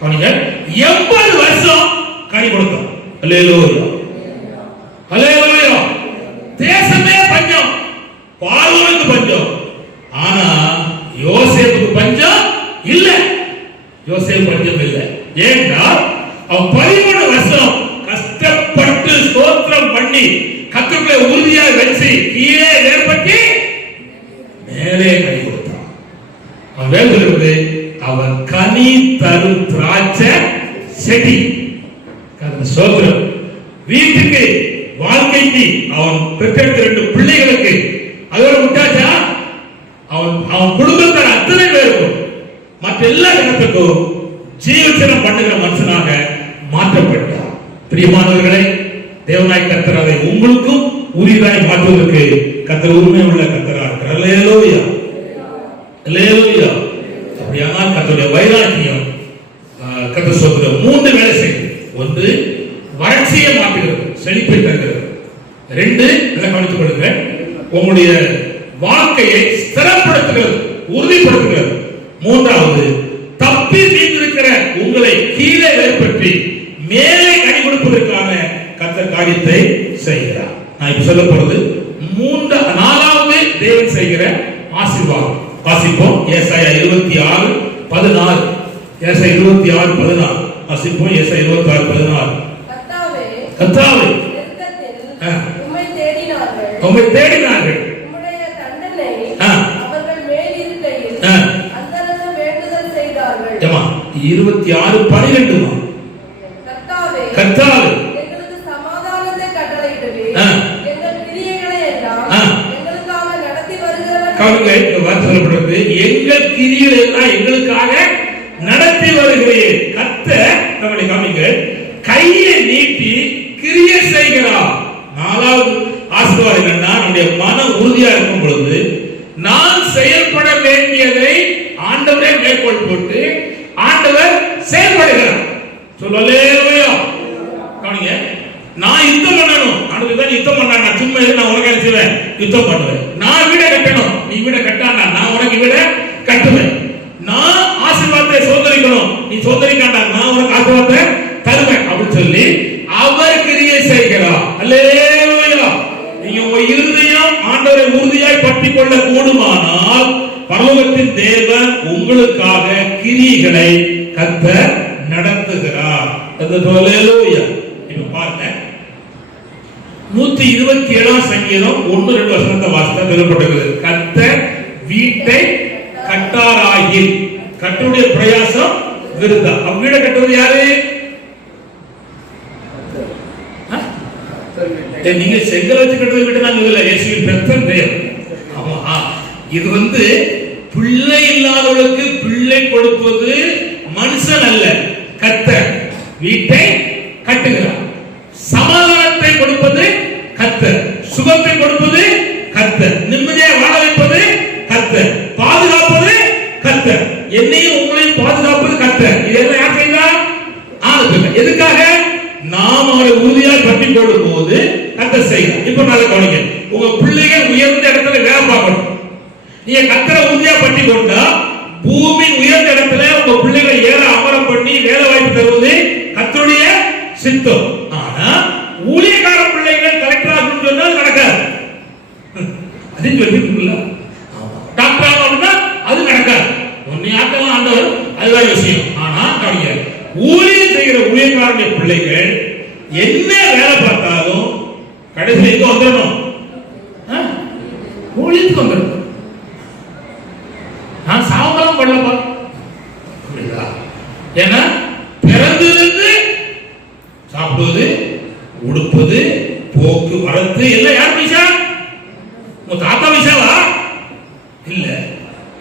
கவனிங்க, 80 வருஷம் கனி கொடுத்தான். அல்லேலூயா, அல்லேலூயா. தேசமே பஞ்சம், பார்வோனுக்கு பஞ்சம். ஆனா யோசேப்புக்கு பஞ்சம் இல்ல. யோசேப்பு பஞ்சம் இல்ல. ஏன்னா அவன் 13 வருஷம் கஷ்டப்பட்டு ஸ்தோத்திரம் பண்ணி கர்த்தருக்குள்ளே உறுதியா வச்சு கீழே ஏற்பட்டு மேலே கனி கொடுத்தான். அவன் வேண்டுகிறது, அவன் கனி தரும் திராட்சை செடி. ஸ்தோத்திரம். வீட்டுக்கு, வாழ்க்கைக்கு, அவன் பெற்றெடுத்த 2 பிள்ளைகளுக்கு அதோட விட்டாச்சா? அவன் குடும்பத்தார் அத்தனை பேருக்கும் மற்ற எல்லா இடத்துக்கும் ஜீவச்சனம் பண்ணுகிற மனுஷனாக மாற்றப்பட்டார். பிரியமானவர்களே, தேவனாய் கர்த்தர் அதை உங்களுக்கும் உரியதாய் மாற்றுவதற்கு கர்த்தர் உண்மை உள்ள கர்த்தரா இருக்கிறார். அல்லேலூயா, அல்லேலூயா. அப்படியானால் கர்த்தருடைய வைராக்கியம் கர்த்தர் சொல்கிற 3 வேலை செய்யும். 1, வறட்சியை மாற்றுகிறது, செழிப்பை தருகிறது. 2, நல்லா கவனித்துக் கொள்ளுங்கள், உங்களுடைய வாழ்க்கையை ஸ்திரப்படுத்துகிறது, உறுதிப்படுத்துகிறது. 3வது, தப்பி நீந்திருக்கிற உங்களை கீழே ஏற்பற்றி மேலே கனி கொடுப்பதற்கான கர்த்தர் காரியத்தை செய்கிறார். நான் இப்ப சொல்ல போறது நாலாவது தேவன் செய்கிற ஆசீர்வாதம். வாசிப்போம் ஏசாயா 26:16. ஏசாயா 26:16 வாசிப்போம். ஏசாயா 26:16. கர்த்தாவே உம்மை தேடினார்கள், உம்முடைய தண்டனை அவர்கள் மேல் இருக்கையில் அந்தரங்க வேண்டுதல் செய்தார்கள். 26:12 கர்த்தாவே எங்களுக்கு சமாதானத்தை கட்டளையிடுவீர், எங்கள் கிரியைகளை எல்லாம் எங்களுக்காக நடத்தி வருகிறவர். சொல்லப்படுறது எங்கள் கிரியைகளை எல்லாம் எங்களுக்காக நடத்தி வருகிறீர். கர்த்தர் நம்மளை காமிங்க கையை நீட்டி கிரியை செய்கிறார். நாலாவது ஆசீர்வாதம் என்னன்னா, நம்முடைய மன உறுதியா இருக்கும் பொழுது நான் செயல்பட வேண்டியதை ஆண்டவரே மேற்கோள் போட்டு ஆண்டவர் செயல்படுகிறார். சொல்லலேலூயா. கவனிங்க, நான் யுத்தம் பண்ணணும், ஆண்டவர் தான் யுத்தம் பண்ணாங்க. நான் சும்மா நான் உனக்கு என்ன செய்வேன்? யுத்தம் பண்ணுவேன். நான் வீட கட்டணும், நீ வீட கட்டாண்டா நான் உனக்கு வீட கட்டுவேன். நான் ஆசீர்வாதத்தை சோதரிக்கணும், நீ சோதரிக்காண்டா நான் உனக்கு ஆசீர்வாதத்தை தருவேன் அப்படின்னு சொல்லி அவர் கிரியை செய்கிறார். அல்லேலூயா. நீங்க உங்க இருதயம் ஆண்டவரை உறுதியாய் பற்றிக் கொள்ள கூடுமானால் பரலோகத்தின் தேவன் உங்களுக்காக கிரியைகளை கர்த்தர் நடத்துகிறார். அல்லேலூயா. இப்ப பாருங்க 127 சங்கீதம் 1-2 வசனத்தை வாசித்தா சொல்லப்பட்டிருக்கிறது. கர்த்தர் வீட்டை கட்டாராயில் கட்டுடைய பிரயாசம் விருதா. வீடை கட்டுவது யாரு? நீங்க செங்கல் வச்சு கட்டுறது வீட்டை நாங்க இல்ல, இயேசுவின் ரத்தம் பெயர். ஆமா, இது பிள்ளை இல்லாதவர்களுக்கு பிள்ளை கொடுப்பது மனுஷன் அல்ல, கர்த்தர் வீட்டை கட்டுகிறார். சமாதானத்தை கொடுப்பது கர்த்தர், சுகத்தை கொடுப்பது கர்த்தர், நிம்மதியை வாழ வைப்பது கர்த்தர், பாதுகாப்பது கர்த்தர், என்னையும் உங்களையும் பாதுகாப்பது கர்த்தர். இதெல்லாம் யார் செய்தா? ஆளுங்க. எதுக்காக? நாம் அவரை உறுதியாக பற்றிக் கொள்ளும் போது கர்த்தர் செய்கிறார். இப்ப நல்லா கவனிங்க, உங்க பிள்ளைகள் உயர்ந்த இடத்துல வேலை பார்க்கணும். நீங்க கர்த்தரை உறுதியா பற்றிக் கொண்டா பூமி உயர்ந்த இடத்துல உங்க பிள்ளைகளை ஏற அமரம் பண்ணி வேலை வாய்ப்பு தருவது கர்த்தருடைய சித்தம். ஆனா ஊழியக்கார பிள்ளைகள் கலெக்டர் ஆகணும்னு சொன்னால் நடக்காது. அது சொல்லிருக்குல்ல, டாக்டர் ஆகணும்னா அது நடக்காது. உன்னை ஆக்கலாம் ஆண்டவர், அதுதான் விஷயம். ஆனா கவனிங்க, ஊழியம் செய்கிற ஊழியக்காரனுடைய பிள்ளைகள் என்ன வேலை பார்த்தாலும் கடைசியில் எங்க வந்துடணும்? ஊழியத்துக்கு வந்துடணும். நான் சாவகம் பண்ணப்பா, ஏன்னா பிறந்திருந்து சாப்பிடுவது, உடுப்பது, போக்கு வரத்து எல்லாம் யார் பைசா? உங்க தாத்தா பைசாவா? இல்ல.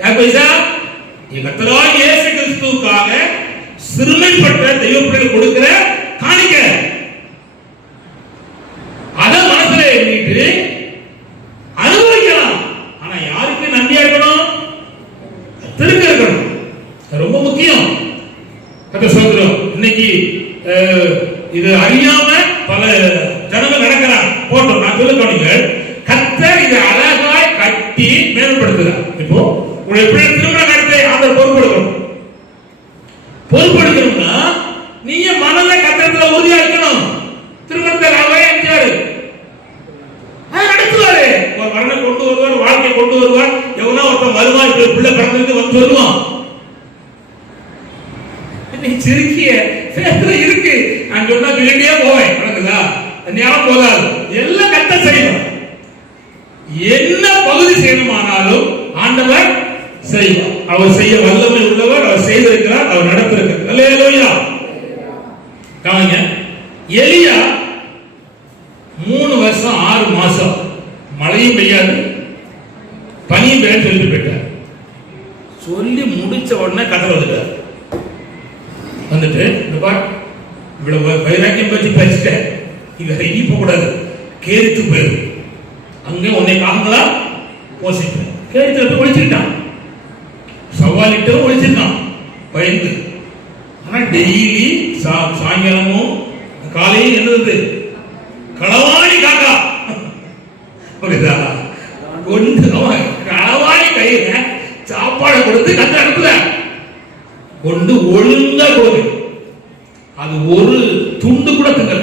யார் பைசா? கர்த்தராகிய இயேசு கிறிஸ்துவுக்காக சிறுமைப்பட்ட தெய்வ பிள்ளைகள் கொடுக்கிற காணிக்க. அத மனசுல எண்ணிட்டு அனுபவிக்கலாம். ஆனா யாருக்கு நன்றியா இருக்கணும்? திருக்க இருக்கணும். ரொம்ப முக்கியம். கர்த்தர் சொல்றோம், இன்னைக்கு இது அறியாம பல ஜனங்கள் நடக்கிறாங்க. போட்டோம் நான் சொல்ல கவனிங்க, கர்த்தர் இதை அழகாய் கட்டி மேம்படுத்துறார். இப்போ உங்களுடைய பிள்ளை திருமண காரியத்தை ஆண்டவர் பொறுப்பெடுக்கணும். பொறுப்பெடுக்கணும்னா நீங்க மனதை கர்த்தரத்துல உறுதியா இருக்கணும். திருமணத்தை அவரே அஞ்சாரு நடத்துவாரு. ஒரு மரணை கொண்டு வருவார், வாழ்க்கையை கொண்டு வருவார். எவனா ஒருத்தன் வருவான், பிள்ளை பிறந்திருக்கு வந்து வருவான். நீ சிரிக்கிய சேர்த்துல இருக்கு, நான் சொன்னா சொல்லிட்டே போவேன். நடக்குதா? ஞாபகம் போதாது. எல்லாம் கர்த்தர் செய்வார். என்ன பகுதி செய்யணுமானாலும் ஆண்டவர் செய்வார். அவர் செய்ய வல்லமை உள்ளவர். அவர் செய்திருக்கிறார், அவர் நடத்திருக்கிறார். அல்லேலூயா. கவனிங்க, எலியா 3 வருஷம் 6 மாசம் மழையும் பெய்யாது பனியும் பெய்யாது சொல்லிட்டு போயிட்டார். சொல்லி முடிச்ச உடனே கதை வந்துட்டு இவ்வளவு வைராக்கியம் பற்றி பேசிட்டேன், இவரை இனி போக கூடாது, கேரித்து போயிடும். அங்கே உன்னை காங்களா போசிட்டேன். கேரித்து போய் ஒழிச்சுக்கிட்டான். சவாலிட்டு ஒழிச்சிருக்கான் பயந்து. ஆனா டெய்லி சாயங்காலமும் காலையும் என்னது? களவாணி காக்கா. புரியுதா? கொண்டு அவன் களவாணி கையில சாப்பாடு கொடுத்து கத்த அனுப்புல கொண்டு ஒழுங்கா கொடுக்கு. அது ஒரு துண்டு கூட திங்கல.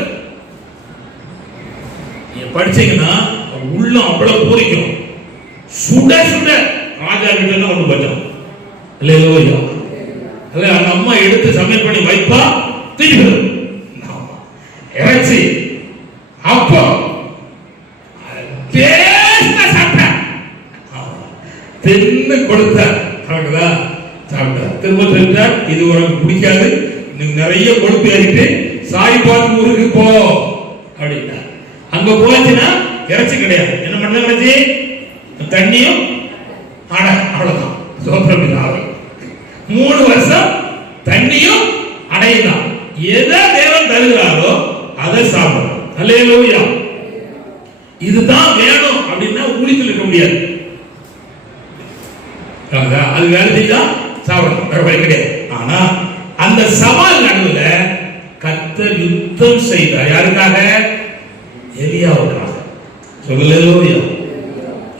படிச்சீங்கன்னா உள்ளம் அவ்வளவு பூரிக்கும். சுட சுட ராஜா கிட்ட தான் ஒண்ணு பச்சோம் இல்லையா? அல்ல அந்த அம்மா எடுத்து சமையல் பண்ணி வைப்பா, திருப்பி இறைச்சி அப்போ தின்னு கொடுத்த சாப்பிட்டா திரும்ப சொல்லிட்டா, இது உனக்கு பிடிக்காது, நீங்க நிறைய கொழுப்பு ஏறிட்டு சாய்பாத் ஊருக்கு போ அப்படின்னா. அங்க போச்சுன்னா இறைச்சி கிடையாது, என்ன பண்ண கிடைச்சி தண்ணியும் அடை, அவ்வளவுதான். சோத்திரம் 3 வருஷம் தண்ணியும் அடையலாம். எதை தேவன் தருகிறாரோ அதை சாப்பிடணும். அல்லேலூயா. இதுதான் வேணும் அப்படின்னா ஊழியத்தில் இருக்க முடியாது. அது வேலை செஞ்சா சாப்பிடணும், வேற வழி கிடையாது. ஆனா அந்த சவால் நடுவுல கர்த்தர் யுத்தம் செய்தார். யாருக்காக? எலியாவுக்காக. அல்லேலூயா,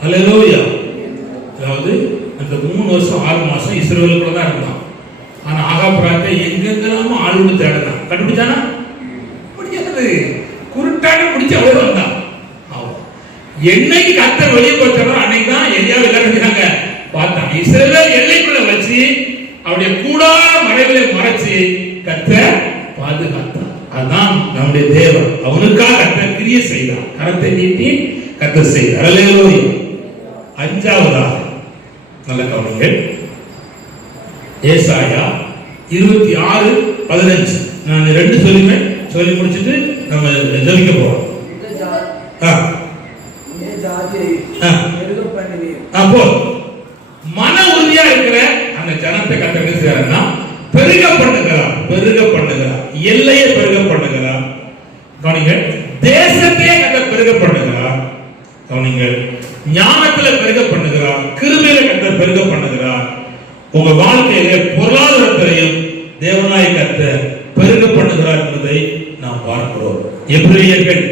அல்லேலூயா. அதாவது அந்த 3 வருஷம் 6 மாசம் இஸ்ரவேலுக்குள்ள தான் இருந்தான். ஆனா ஆகாப்ராத்தை எங்கெங்கெல்லாம் ஆளுநு தேடினான். கண்டுபிடிச்சானா? முடியாது. குருட்டான பிடிச்சு அவ்வளவு வந்தான். என்னைக்கு கர்த்தர் வெளியே போச்சாரோ அன்னைக்கு தான் எலியாவை எல்லாரும் பார்த்தான். இஸ்ரவேல் எல்லைக்குள்ள வச்சு அவருடைய கூடார மறைகளை மறைச்சு கர்த்தர் பாதுகாத்தான். அதுதான் நம்முடைய தேவன். அவனுக்காக கர்த்தர் கிரியை செய்தார். கரத்தை நீட்டி கர்த்தர் செய்தார். அல்லேலூயா. 5வதாக நல்ல கவனிங்கள். ஏசாயா 26:15. நான் 2 சொல்லுவேன், சொல்லி முடிச்சிட்டு நம்ம ஜெபிக்க போறோம். அப்போ மன உறுதியா இருக்கிற அந்த ஜனத்தை கர்த்தர் என்ன செய்யறாருன்னா பெருக பண்ணுகிறார், பெருக பண்ணுகிறார், எல்லையை பெருக பண்ணுகிறார். கவனிங்கள். தேசத்தையே கர்த்தர் பெருக பண்ணுகிறார். கவனிங்கள். ஞானத்துல பெருக பண்ணுகிறார், கிருபையில கர்த்தர் பெருக பண்ணுகிறார். உங்க வாழ்க்கையில பொருளாதாரத்திலையும் தேவனாய் கர்த்தர் பெருக பண்ணுகிறார் என்பதை நாம் பார்க்கிறோம். எபிரேயர்கள்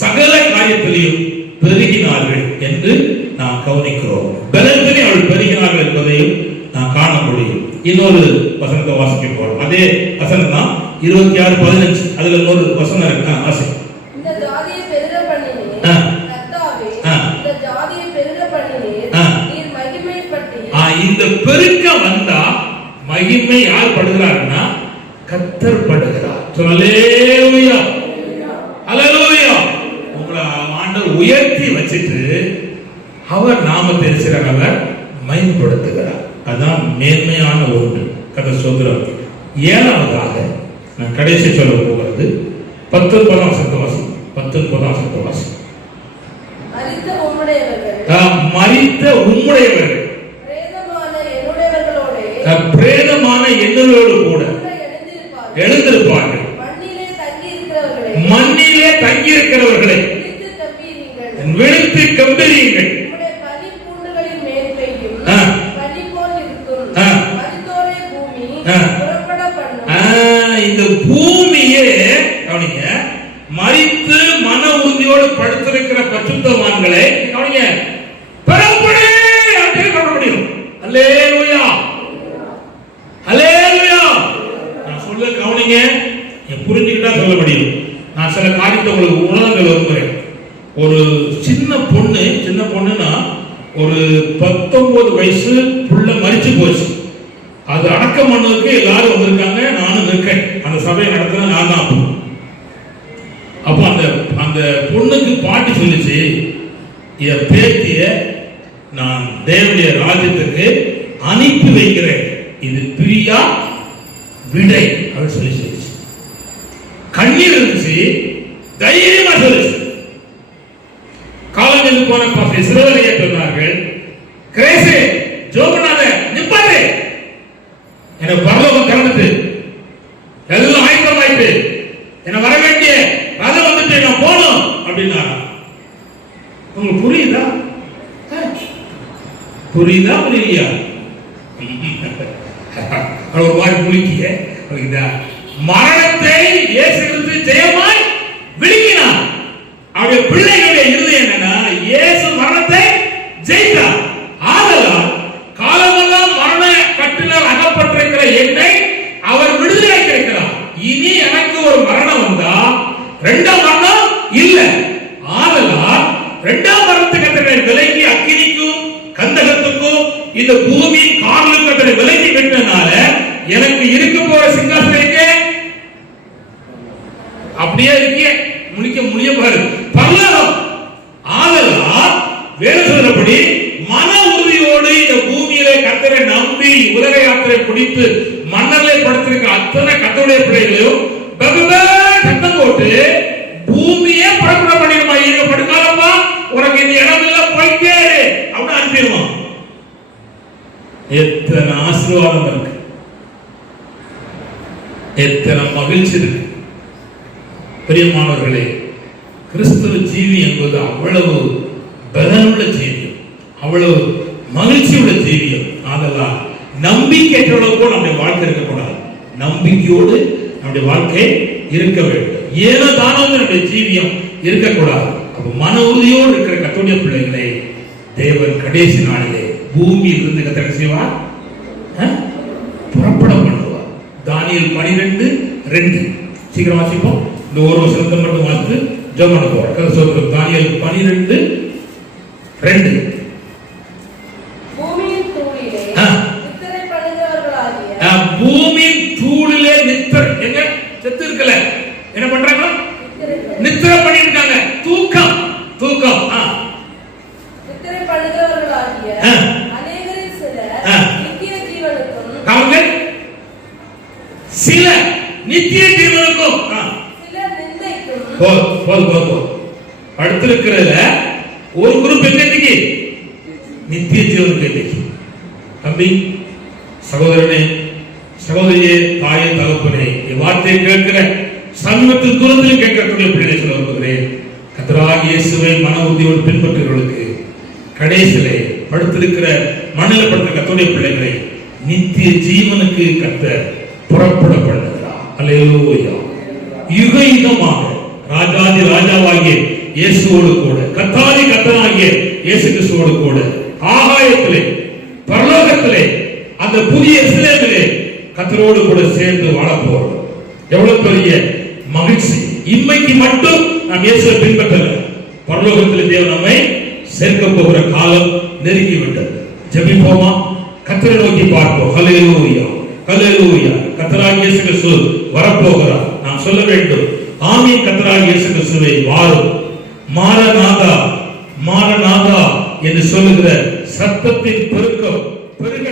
சகல காரியத்திலையும் பெருகினார்கள் என்று நாம் கவனிக்கிறோம். பலத்திலே அவர்கள் பெருகினார்கள் என்பதையும் நாம் காண முடியும். இன்னொரு வசனத்தை வாசிக்க போறோம். அதே வசனம் தான் 26:15. அதுல ஒரு வசனம் இருக்கு, வாசி. இந்த ஜாதியை பெருக பண்ணினீர் கர்த்தாவே, இந்த ஜாதியை பெருக பண்ணினீர் நீர் மகிமைப்பட்டீர். இந்த பெருக்க வந்தா மகிமை யார் படுகிறார்னா கர்த்தர் படுகிறார். அல்லேலூயா, அல்லேலூயா. உங்களை ஆண்டவர் உயர்த்தி வச்சிட்டு அவர் நாமத்தை அவர் மகிமைப்படுத்துகிறார். அதான் மேன்மையான ஒன்று. கர்த்தர் சொல்கிறார். 7வதாக நான் கடைசி சொல்ல போகிறது 19ஆம் வசனத்தை 19ஆம் வசனம். மரித்த உம்முடையவர்கள் பிரேதமான என்னோடு கூட எழுந்திருப்பார்கள். மண்ணிலே தங்கி இருக்கிறவர்களை விழித்து கம்பீரியுங்கள். இந்த பூமியே கவனிங்க, மரித்து மன உறுதியோடு படுத்திருக்கிற பரிசுத்தவான்களை கவனிங்க பெறப்படு அப்படின்னு சொல்ல முடியும். அல்லேலூயா, அல்லேலூயா. நான் சொல்ல கவனிங்க, புரிஞ்சுக்கிட்டா சொல்ல முடியும். நான் சில காரியத்தை உங்களுக்கு உணர்ந்து விரும்புகிறேன். ஒரு சின்ன பொண்ணுன்னா ஒரு 19 வயசு புள்ள மரிச்சு போச்சு. அது அடக்கம் பண்ணதுக்கு எல்லாரும் வந்திருக்காங்க, நானும் இருக்கேன். அந்த சபையை நடத்துறது நான் தான். அப்போ அந்த பொண்ணுக்கு பாட்டி சொல்லிச்சு, என் பேத்திய நான் தேவனுடைய ராஜ்யத்துக்கு அனுப்பி வைக்கிறேன், இது பிரியா விடை அப்படின்னு சொல்லிச்சு. கண்ணீர் இருந்துச்சு, தைரியமா சொல்லிச்சு. காலஞ்சென்று போன இஸ்ரவேலையே சொன்னார்கள், கிரேசே ஜோபனாத நிப்பாரு, எனக்கு பரலோகம் திறந்துட்டு எல்லாம் ஆயத்தமாயிட்டு என்ன வர வேண்டிய ரதம் வந்துட்டு நான் போகணும் அப்படின்னா உங்களுக்கு புரியுதா? புரியலையா? ஒரு மாதிரி புளிக்கிய மரணத்தை இயேசு கிறிஸ்து ஜெயமாய் விழுங்கினார். அவருடைய பிள்ளைகளுடைய இருதயம் என்னன்னா, இயேசு மரணத்தை ஜெயித்தார். ஆதலால் காலமெல்லாம் மரண கட்டினால் அகப்பட்டிருக்கிற என்னை அவர் விடுதலை கிடைக்கிறார். இனி எனக்கு ஒரு மரணம் வந்தா 2ஆம் மரணம் இல்ல. ஆதலால் அப்படியே இருக்கிய முடிய பாரு பரலோகம். ஆதலால் வேறு சொல்றபடி மன உறுதியோடு இந்த பூமியிலே கர்த்தரை நம்பி உலக யாத்திரை பிடித்து மன்னர்களை படுத்திருக்க அத்தனை கர்த்தருடைய பிள்ளைகளையும் சத்தம் போட்டு பூமியே புறப்பட பண்ணிடுமா, இங்க படுக்காலப்பா உனக்கு இந்த இடம் இல்ல போயிட்டே அப்படின்னு அனுப்பிடுவான். எத்தனை ஆசீர்வாதம் இருக்கு, எத்தனை மகிழ்ச்சி இருக்கு. பிரியமானவர்களே, கிறிஸ்துவ ஜீவி என்பது அவ்வளவு பலனுள்ள ஜீவியம், அவ்வளவு மகிழ்ச்சியுள்ள ஜீவியம். ஆதலால் நம்பிக்கையற்றவர்களுக்கு நம்முடைய வாழ்க்கை இருக்கக்கூடாது, நம்பிக்கையோடு நம்முடைய வாழ்க்கை இருக்க வேண்டும். ஏனோ தானோ நம்முடைய ஜீவியம் இருக்கக்கூடாது. அப்ப மன உறுதியோடு இருக்கிற கர்த்தருடைய பிள்ளைகளை தேவன் கடைசி நாளிலே பூமியில் இருந்து கர்த்தர் செய்வார், புறப்பட பண்ணுவார். தானியேல் 12:2 சீக்கிரம் வாசிப்போம். இந்த ஒரு வசனத்தை மட்டும் வாசித்து ஜெபம் பண்ண போறோம். கர்த்தர் தானியேல் 12:2 பூமியின் தூளிலே நித்திரை பண்ணுகிறவர்களாகிய பூமியின் தூளிலே நித்திரை எங்க செத்து இருக்கல என்ன பண்றாங்க, நித்திரை பண்ணிருக்காங்க. தூக்கம் தூக்கம் நித்திரை பண்ணுகிறவர்களாகிய அநேகரில் சிலர் நித்திய ஜீவனுக்கும் சில நித்திய ஜீவனுக்கும் சிலர் நிந்தைக்கும் அடுத்திருக்கிறதுல ஒரு குரூப் என்னைக்கு நித்திய ஜீவனுக்கு என்னைக்கு. தம்பி, சகோதரனே, சகோதரியே, தாயே, தகப்பனே, வார்த்தையை கேட்கிற சமீபத்தில் தூரத்தில் கேட்கக்கூடிய பிள்ளைகளை சொல்ல விரும்புகிறேன். கர்த்தராகிய இயேசுவை மன உறுதியோடு பின்பற்றுகிறவர்களுக்கு கடைசியிலே படுத்திருக்கிற மண்ணில் படுத்த கர்த்தருடைய பிள்ளைகளை நித்திய ஜீவனுக்கு கர்த்தர் புறப்பட பண்ணுகிறார். அல்லேலூயா. யுக யுகமாக ராஜாதி ராஜாவாகிய இயேசுவோடு கூட, கர்த்தாதி கர்த்தனாகிய இயேசு கிறிஸ்துவோடு கூட ஆகாயத்திலே பரலோகத்திலே அந்த புதிய எருசலேமிலே கர்த்தரோடு கூட சேர்ந்து வாழப்போகிறோம். எவ்வளவு பெரிய மகிழ்ச்சி! இன்மைக்கு மட்டும் நாம் இயேசுவை பின்பற்றல, பரலோகத்தில் தேவன் நம்மை சேர்க்க போகிற காலம் நெருங்கி விட்டது. ஜெபிப்போமா? கர்த்தரை நோக்கி பார்ப்போம். ஹல்லேலூயா, ஹல்லேலூயா. கர்த்தராகிய இயேசு கிறிஸ்து வரப்போகிறார். நாம் சொல்ல வேண்டும், ஆமென். கர்த்தராகிய இயேசு கிறிஸ்துவே வாரும், மாரநாதா மாரநாதா என்று சொல்லுகிற சத்தத்தின் பெருக்கம் பெருக